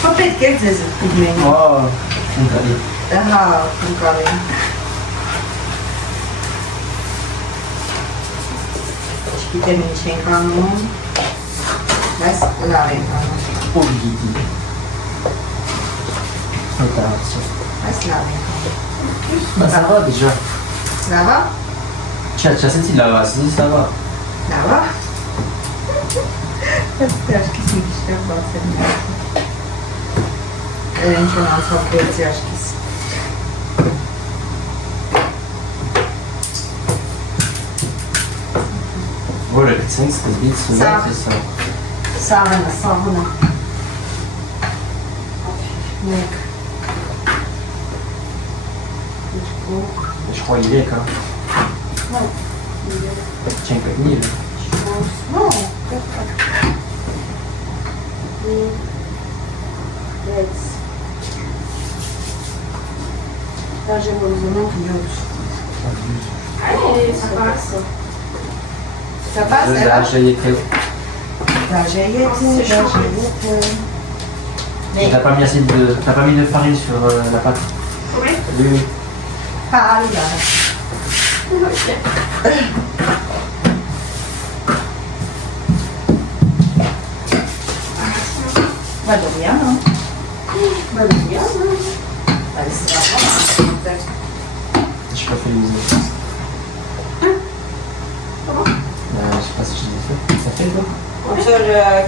Kopet kert zezit kudmeni. Compagnie. Aha, kunkali. Știți ce în canul? Las la rencanul. Politi. Fantastico. Las la rencanul. Ma ça va déjà. Ça va? Tu as senti la race, ça va. Ça va? Acho que sim, acho que eu posso ser melhor. Nici n-am să o creți, aș chis. Voilà, le tien, c'est vite, c'est ça. Savana. Nec. Je crois qu'il est quand même. Non. Tiens, que ni là. Non, Let's. Là, j'ai besoin de l'autre. Allez, ça passe. Ça passe, Là, là? j'ai été. Là, j'ai été. Mais, T'as pas mis assez de. T'as pas mis de farine sur la pâte. Oui. Oui. pas là. Ok. Vado via, no? Vado via, no? Dai, J'ai pas fait les musiques. Comment Je sais pas si je l'ai fait. Ça fait quoi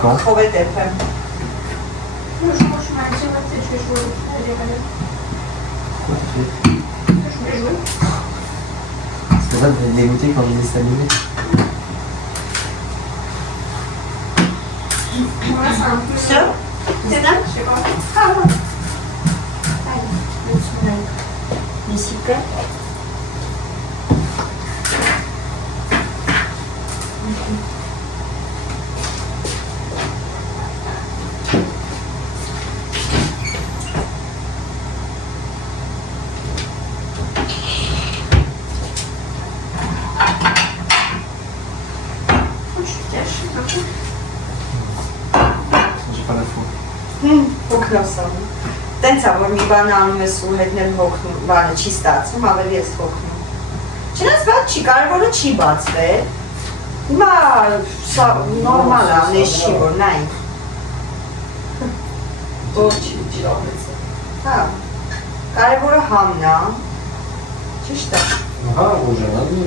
Quand Khobet FM. Non, je mange ma je vais jouer. Quoi t'as fait Je vais jouer. C'est pour ça que vous êtes dégoûté quand j'ai déstabilisé. Voilà, c'est un peu. Все? C'est ça? Je sais pas. Ah, ouais. Ici, J'ai pas la foi. Հոգնոսամ։ Տենց է, որ մի բան անում ես ու հետնել հոգնում, բանը չի ստացում, ավելի ես հոգնում։ Չնայած բաց չի, կարևորը չի բացվել։ Հիմա սա նորմալ է, անես չի, որ նայ։ Հա, կարևորը համն է, ճիշտ է։ Ահա, ուժանալի։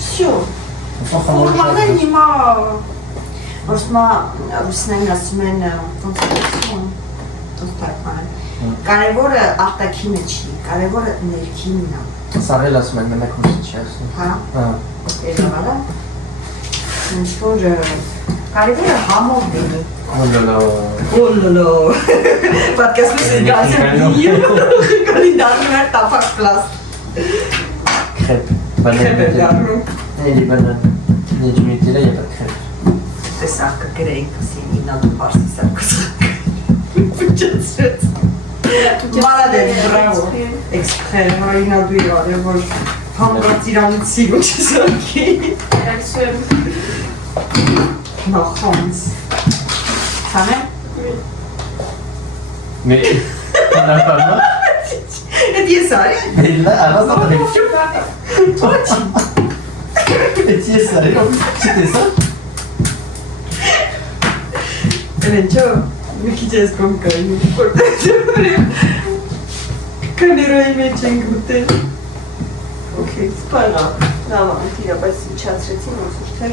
Всё։ Ֆորմալն հիմա Ոսմա ռուսնային ասում են ոնց կարևորը արտաքինը չի, կարևորը ներքինն է։ Սարել ասում են մենակ ռուսի չի ասում։ Հա։ Էլավալա։ Ինչ որ կարևորը համով լինի։ Օլոլո։ Օլոլո։ Պատկասում ես գազի։ Կանի դառնում էր տափակ պլաստ։ Crêpe. Crêpe դառնում։ Et les bananes. Il y a du Nutella, il n'y a pas de crêpe. Տեսակ կգրեի, կսի ինա դու պարսի սակուս։ Փճեցրեց։ Молодец, браво. Экспрès, Marina դու եղավ, որ հանգած իրանից սիրուն չսարքի։ Նախանց։ Սանե։ Mais, on a pas mal. Et tu es sale? Mais là, avant ça, on avait Toi, Et tu es sale, c'était ça? Elencho, mi chiedesco come cani. Canerò i miei cengute. Ok, spara. Davanti, la basi չացրեցին ոսուրթեր։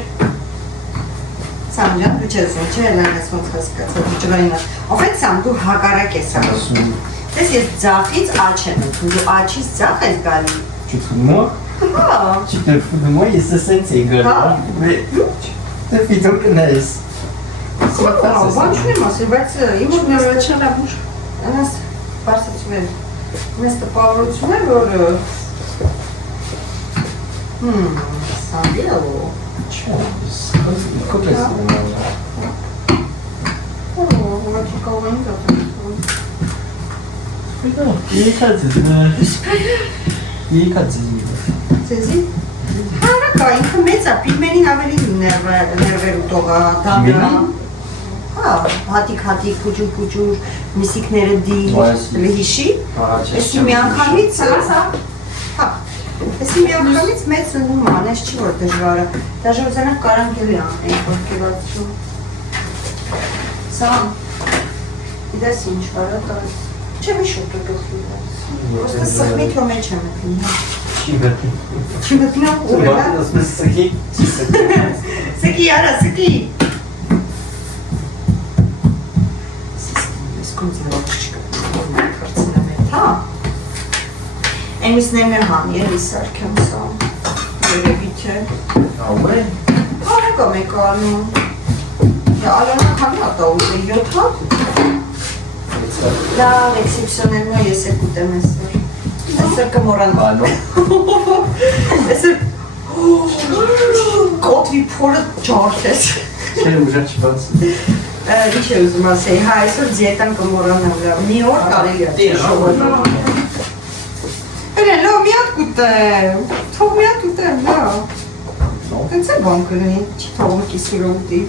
Սամ ջան, դու չես ինչ էլ այնպես ոնց հասկացա, դու ջրայինը։ En fait, Սամ դու հակառակ ես անում։ Դες ես ձախից աչ եմ ընդունում, դու աչից ձախ ես գալի։ Tu te fous de moi? Հա։ Tu te fous de moi, il se sent, c'est gueule. Ah. Mais, t'as fait ton connaisse. Ո՞նց չունեմ ասել, բայց իմ մոտ ներողություն է բուժ։ Անաս բարձրացում եմ։ Մեզ տպավորություն է, որ Սանդիալո։ Coupe la Ուղղակի կարող եմ դատում։ Il est Ձեզի։ Հարակա, ինքը մեծ է, պիլմենին ավելի ներվեր ուտող է, դավրա։ Հա, հատիկ, փուջուր, միսիկները դի, լհիշի։ Էսի մի անգամից, հա, էսի մի անգամից մեծ սնում անես չի որ դժվարը, դաժե ուզենակ կարանգելի անենք, որ կևացում։ Սա, իդես ինչ վարը տաս, չեմ իշոտ ու գլխի դաս, ոստը սխմիտ հո մեջ եմ էտին, Չի մտնամ, ուղելա։ Սկի, արա, սկի։ Εμείς με χάνει, Ελίσσα, αρκέμσα. Երևիթե։ ouais? Հարակա մեկ անում։ Ալանա քանի հատա ուզի, 7 հատ։ Լավ, էքսիպսիոներնա ես եք ուտեմ էսր։ Էսր կմորանա։ Ah non. Էսր կոտվի փորը ջարդ ես։ Quel rouge tu penses? Ինչ է ուզում ասեի, հա այսօր դիետան կմորանամ լավ։ Մի օր կարելի է շողոտ։ Լո, մի հատ կուտեմ, թող մի հատ ուտեմ, լավ։ Տենց է բան կրնի, չի թողում կիսուրը ուտի։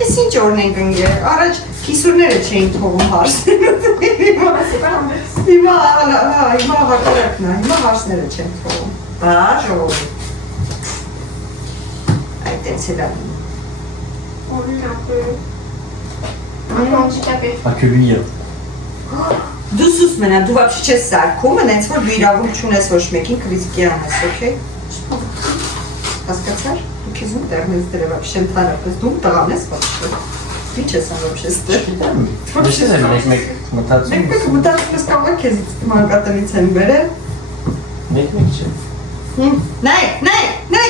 Ես ինչ օրն ենք ընգեր, առաջ կիսուրները չէին թողում հարսները։ Հիմա հակարակն է, հիմա հարսները չեն թողում։ Բա, ժողով։ Այդ տենց է լավ։ On lui un peu. Un handicapé. Pas que lui. Դու սուս մնա, դու վապշի չես սարկում, ընենց որ դու իրավունք չունես ոչ մեկին կրիզիկի անես, ոքեյ։ Հասկացար, դու քեզ ում տեղնես դրե վապշի ընդհանրապես, դու տղան ես վապշի։ Ինչ ես ան վապշի ստեղ։ Mais c'est ça, mec, մտածում։ Մեկ մտածում ես կարող է քեզ մանկատնից են բերել։ Mec, չէ։ Նայ,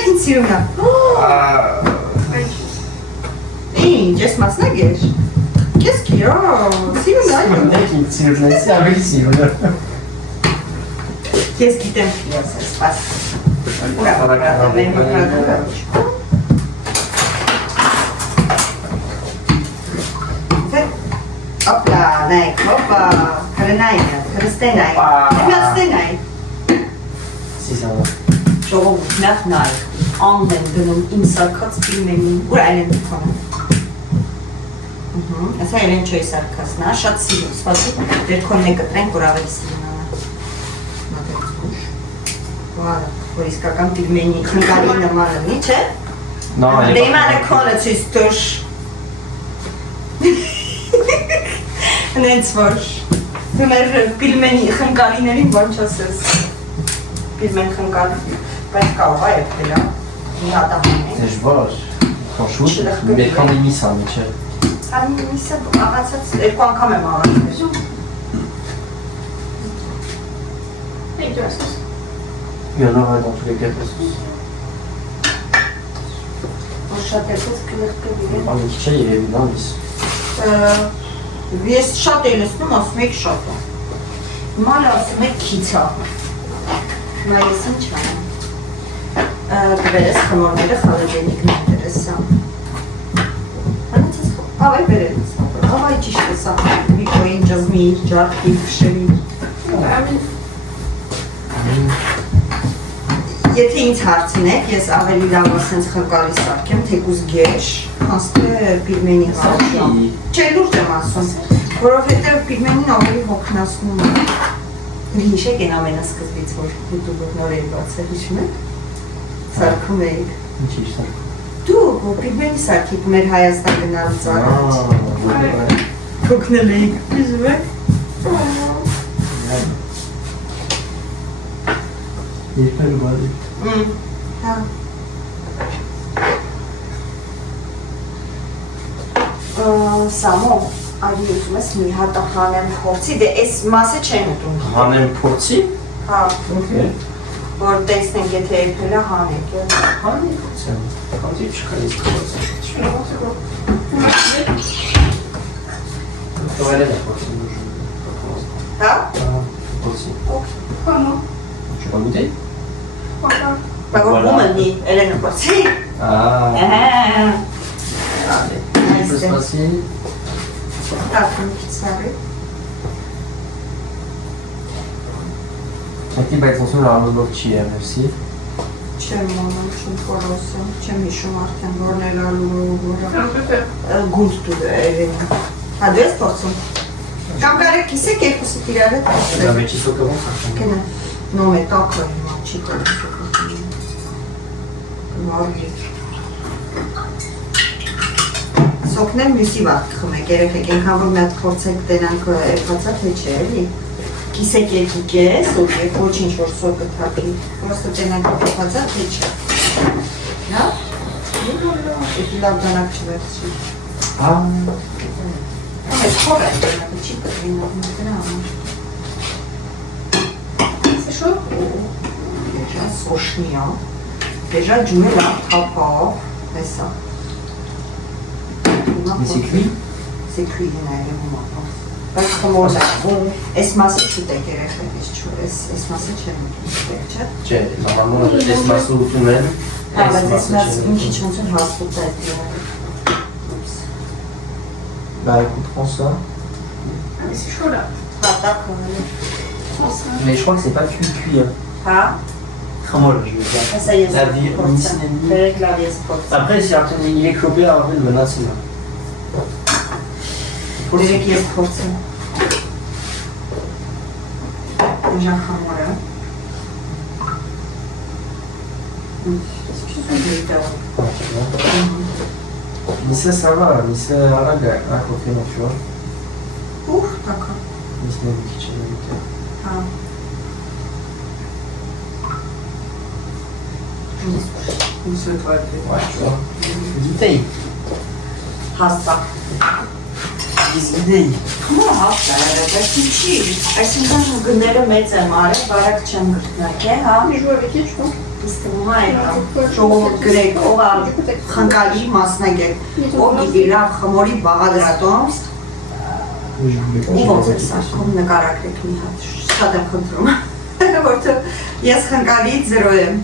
ինձ սիրում է։ Ինչ, ես մասնագեր։ Qu'est-ce qu'il y a? Si vous avez. Mec, il tire là, c'est avec ici, là. Qu'est-ce qui t'inflige, ça se passe? Hop là, Nike, hop là. Kırıstenay. Kırıstenay. Si ça va. Çok Nike. Anladım, insarkat bilmenin. Buraya ne tutalım? Ասա իրեն չոյ սարկասն է, շատ սիրում, սպասի վերքոնն է կտրենք, որ ավելի սիրում է։ Մատերից կուշ։ Որ իսկական պիլմենի խնկալի նման ունի, չէ? Դե իմանը կոնը ծույս տուշ։ Նենց որ, դու մեր պիլմենի խնկալիներին բան չասես։ Պիլմեն խնկալ, բայց կարող է եփելա, մի հատահան է։ Je vois, franchement, mais quand on est mis ça, Michel. Անիմիսը աղացած երկու անգամ եմ աղացել։ Et de la sauce. Il y en aura dans tous les cas de sauce. Որ շատ եկած կլեղկები է։ Ah, mais Michel, il est dans les. Ես շատ է լսնում, ասում եք շատ է։ Հիմա ասում եք քիչ է։ Հիմա ես ինչ անեմ։ Կվերես խմորները խալեջենիկներ դրեսա։ Ավայ բերելիս, ավայ ճիշտ է սա, վիկոյին ջզմի լինի, ջարդի, քշերի։ Եթե ինձ հարցնեք, ես ավելի լավ ասենց խնկալի սարքեմ, թեկուզ գեշ, հաստե պիգմենի հարաշամ։ Չէ, լուրջ եմ ասում, որովհետև պիգմենին ավելի հոգնասնում է։ Հիշեք են ամենասկզբից, որ YouTube-ը նոր էի բացել, հիշում եք։ Սարքում էիք։ Ինչի՞ սարքում։ Դու պիգմենի սարքիք մեր Հայաստան գնալուց առաջ։ Հոգնել էիք, հիշում եք։ Երբեր բալի։ Հա։ Սամո, արի ուզում ես մի հատ հանեմ փորձի, դե այս մասը չեն ուտում։ Հանեմ փորձի։ Հա, Okay։ որ տեսնենք եթե եփել է հանեք։ Հանեմ փորձի։ Հանձի չկա ես փորձի։ Տվայել է փորձի։ Հա։ Փորձի։ Comment? Tu vas goûter? Բա որ գումնի, Էլենը փորձի։ Ah. Ահա։ Allez. C'est facile. Так, սարի։ Ակի բայց ոսում լավնով չի է, մերսի։ Չեմ անում, չեմ խորոսում, չեմ հիշում արդեն որն էլ ալու որը։ Un peu peur. Գունդ դու Էլենը։ Հա դու ես փորձում։ Կամ կարեք կիսեք երկուսը իրար հետ։ Դա մեջի սոկը ոնց է։ Կնա։ Նո մետակը հիմա չի կարելի։ Մարի։ Սոկներ մյուսի վաղ խմեք, երեխեք, ենքան որ մի հատ փորձեք տենանք էրվածա թե չէ, էլի։ Կիսեք երկիկ է, սոկ է, ոչինչ որ սոկը թակի, պրոստը տենանք էրվածա թե չէ։ Նա։ Էդի լավ դանակ չվերցի։ Այս խոր է տենանքը չի կտրինով, դրա համար։ C'est chaud? Déjà սոշնիա, déjà ջուրը լավ թափավ, հեսա։ C'est cuit? C'est cuit, նայրում ապա։ Բայց խմորն է, այս մասը չուտեք երեխեք, այս մասը չեմ ուտում, չէ՞։ Չէ, նորմալը այս մասը ուտում են։ Հա, բայց այս մասը մի քիչ ոնց որ հաստուտ է դրան։ Bah écoute, prends ça. Ah, mais c'est chaud là. Հա, տակ հոնել։ Mais je crois que c'est pas cuit. Hein. Հա, Comment je veux dire. հեսա ես La vie, փորձեմ։ Բերեք լավ ես փորձեմ։ Après, si il est clopé à le menacer là. Բերեք ես փորձեմ։ Ուժան խամորը։ Mais ça va, mais ça à côté, tu vois. Ուխ, տակա։ Mais c'est une petite chose. Հա։ Ouais, tu vois. Bouteille. Հաստատ։ Bouteille. Քո հաստատ է, բայց ինչի։ Այսինքն գները մեծ եմ արել, բարակ չեմ գտնակ է, հա։ Tu joues avec qui, tu penses? Իսկ ումա է կա։ Ժողովուրդ գրեք, ով է խնկալի մասնագետ, ով գիտի լավ խմորի բաղադրատոմս, ու ոնց է սարքում նկարագրեք մի հատ, շատ եմ խնդրում, որտեղ ես խնկալից 0 եմ։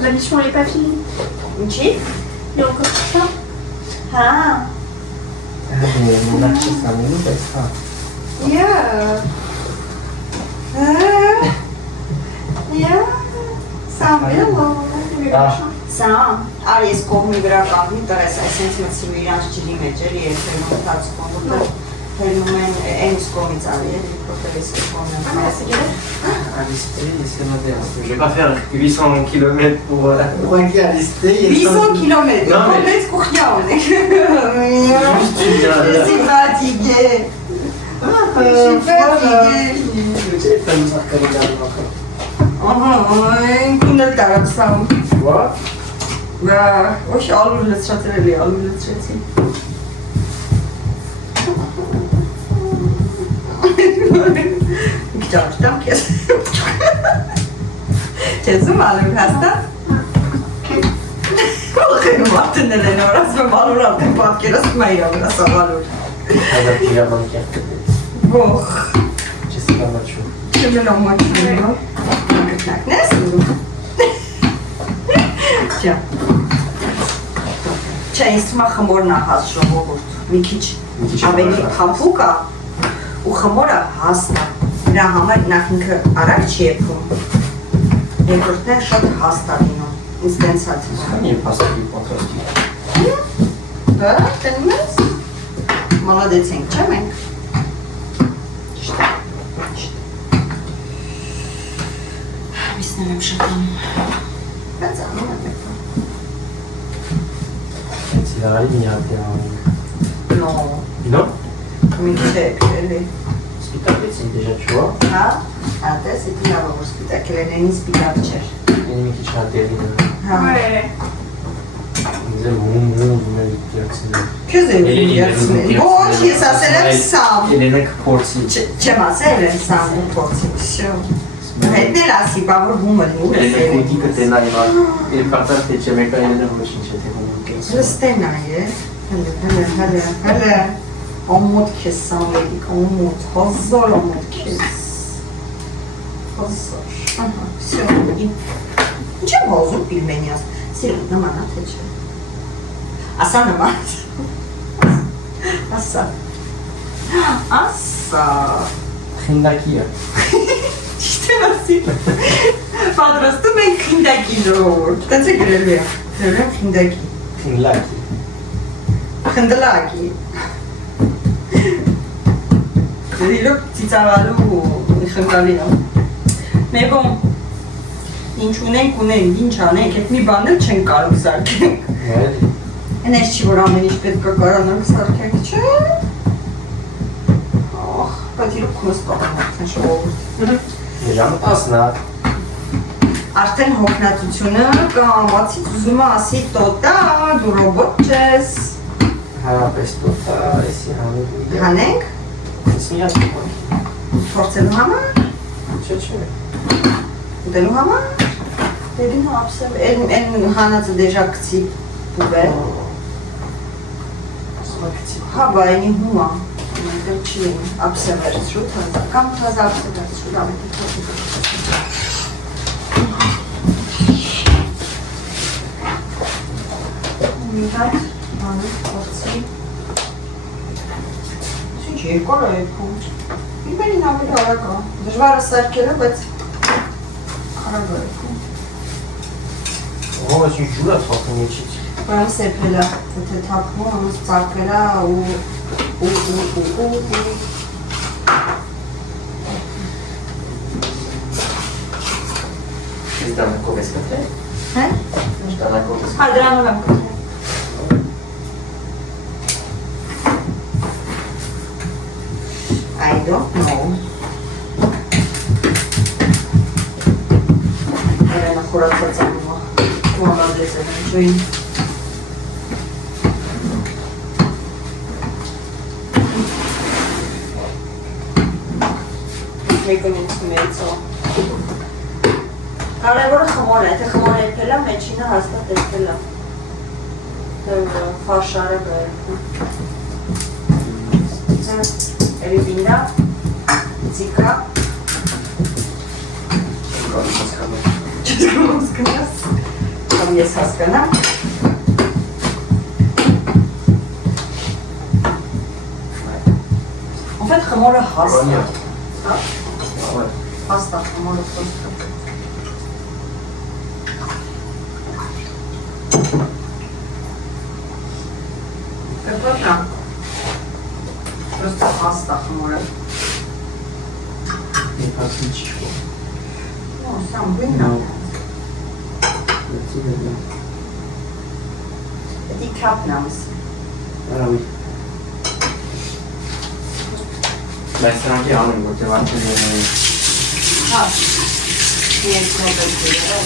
La mission elle est pas finie. Ինչի։ Il y a encore tout ça. Հա։ Mon artiste, ça me dit ça. Սամվելո։ Ah. Սա, արի ես կողմի վրա կաղնի տրես, այսենց մցրու իրանց ջրի մեջ էլի երբերում ընթացքում, որտեղ հելնում են այնս կողմից արի էլի, որտեղ ես կողմն եմ։ Alister, c'est moderne. Je vais pas faire 800 km pour aller à Alister. 800 km, Non, mais- complète cournia, on est. Juste tu viens Je suis fatiguée. Je suis fatiguée. Ça nous a calé là encore. Քունել դարամ սա։ Tu vois? Բա, ոչ ալու լցրել էի, ալու լցրեցի։ Գիտամ քեզ։ Չեզում ալու հաստա։ Ոխեն մատնել են օրած մալուր արդեն պատկերացնում է իրա վրա սա ալուր։ Avec la banque. Ոխ, Je sais pas moi, tu vois. չեմ լոմաչում։ Գտնակն ես ուզում։ Չէ, ինձ թվում է խմորն է հաստ ժողովուրդ։ Մի քիչ ավելի փափուկ է ու խմորը հաստ է։ Դրա համար նախ ինքը արագ չի եփում։ Երկրորդն է շատ հաստ է լինում։ Ինձ տենց է թվում։ Քանի փաստի պատրաստի։ Դա տենում ես։ Մալադեց ենք, չէ՞ մենք։ Միսներ եմ շատ անում։ Բայց անում եմ եկա։ Սիրարի մի հատ է անում։ No, No? մի քիչ էլի։ Սպիտակից են դեժա չուա։ Հա, հատես, իդի լավ որ սպիտակ էլենի սպիտակ չէր։ Ինի մի քիչ հատերի նա։ Հա։ Ձեր հում մերի դիաքսիներ։ Քեզ է դիաքսիներ։ Ոչ, ես ասել եմ սամ։ Ելենեք փորձի։ Չեմ ասել եմ սամ ու փորձի, всё։ Հետնել ասի, բա որ հումը լինի։ Ելենեք ուտիկը տենա իմ երբ կարծար թե չեմ եկա ելենը ոչինչ է թե հում կես։ Լստենա է։ Հələ։ Ամոտ քեզ սամվետիկ, ամոտ, հազար ամոտ քեզ։ Հազար։ Ահա, всё։ Ինչ եմ հազում պիլմենյաս։ Սիրում նման է թե չէ։ Ասա նման։ Ասա։ Ասա։ Խինդակի է։ Ճիշտ եմ ասի։ Պատրաստում ենք խինդակի ժողովուրդ։ Տենց է գրելու է։ Գրելու եմ խինդակի։ Խինդլակի։ Խնդլակի։ Դիրոք ծիծաղալու խնդալի է։ Մեգոմ, ինչ ունենք, ինչ անենք, այդ մի բան էլ չենք կարող սարքենք։ Են ես չի, որ ամեն ինչ պետք է կարանանք սարքենք, չէ։ Բայց իրոք քունս տողանք են ժողովուրդ։ Ժամը 10-ն է։ Արդեն հոգնածությունը կամացից ուզում է ասի տոտա, դու ռոբոտ չես։ Հա, պես տոտա, էսի հանենք։ Հանենք, Ես մի հատ կողանք։ փորձելու համար, Չէ։ ուտելու համար, դերին ապսև, են հանածը դեժա կցի բուվ է։ Հա, բա ենի հումա, մենտել չի են, ապսև վերցրու, կամ թազ ապսև վերցրու, լավետի թոզի։ Մի հատ, հանուկ, փորձի։ Ինչ երկոր է եքում։ Իբերին ավելի արագ է, դժվար է սարքելը, բայց արագ է եքում։ Ո՞վ ինչ ջուր է թափում ինչից։ Պրամ սեպել է, եթե թափվում, ամուս ծարկել է ու Ես դանակով ես կտրել։ Հե? Ինչ դանակով ես Հա, դրանով եմ կտրել։ I don't know. Երենը խորացած ամուղ, ու ամադրես եմ ինչույն։ Մեկն ինձ մեծո։ Կարևորը խմոր է, թե խմոր եփել է, մեջինը հաստատ եփել է։ Ֆաշարը բերում։ Էլի վինա, ձիկա։ Չգնում հասկանաս։ Կամ ես հասկանամ։ En fait, խմորը հաստ է։ Հաստ է խմորը խոսքը։ Կպոտնա։ Просто հաստ է խմորը։ Մի փասի չի կող։ No, սամ բույն է։ Էդի կապն ամսի։ Արավի։ Բայց սրանքի անում, որտև արդեն եղել է։ Հա, ես նոբել կերել։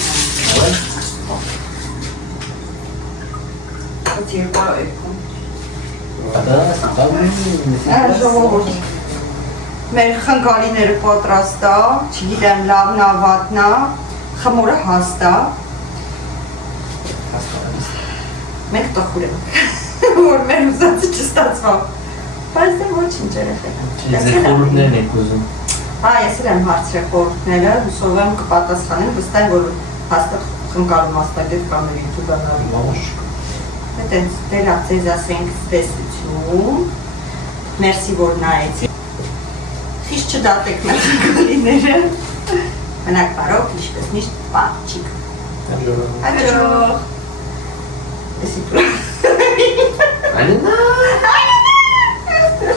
Այդ երկու էքում։ Ժողովուրդ, մեր խնկալիները պատրաստ է, չգիտեմ լավն է, վատն է, խմորը հաստ է։ Մենք տխուր ենք, որ մեր ուզածը չստացվավ։ Բայց դե ոչինչ երեխեք։ Ձեր խորհուրդներն եք ուզում։ Հա, ես էլ եմ հարցրել խորհուրդները, հուսով եմ կպատասխանեմ, վստահ եմ, որ հաստատ խնկալու մասնագետ կամ YouTube-ը նավի։ Այդպես դելա ձեզ ասենք տեսություն։ Մերսի որ նայեցի։ Խիստ չդատեք մեր խնկալիները։ Մնաք բարով, ինչպես միշտ պապչիկ։ Այո։ Էսի։ Անինա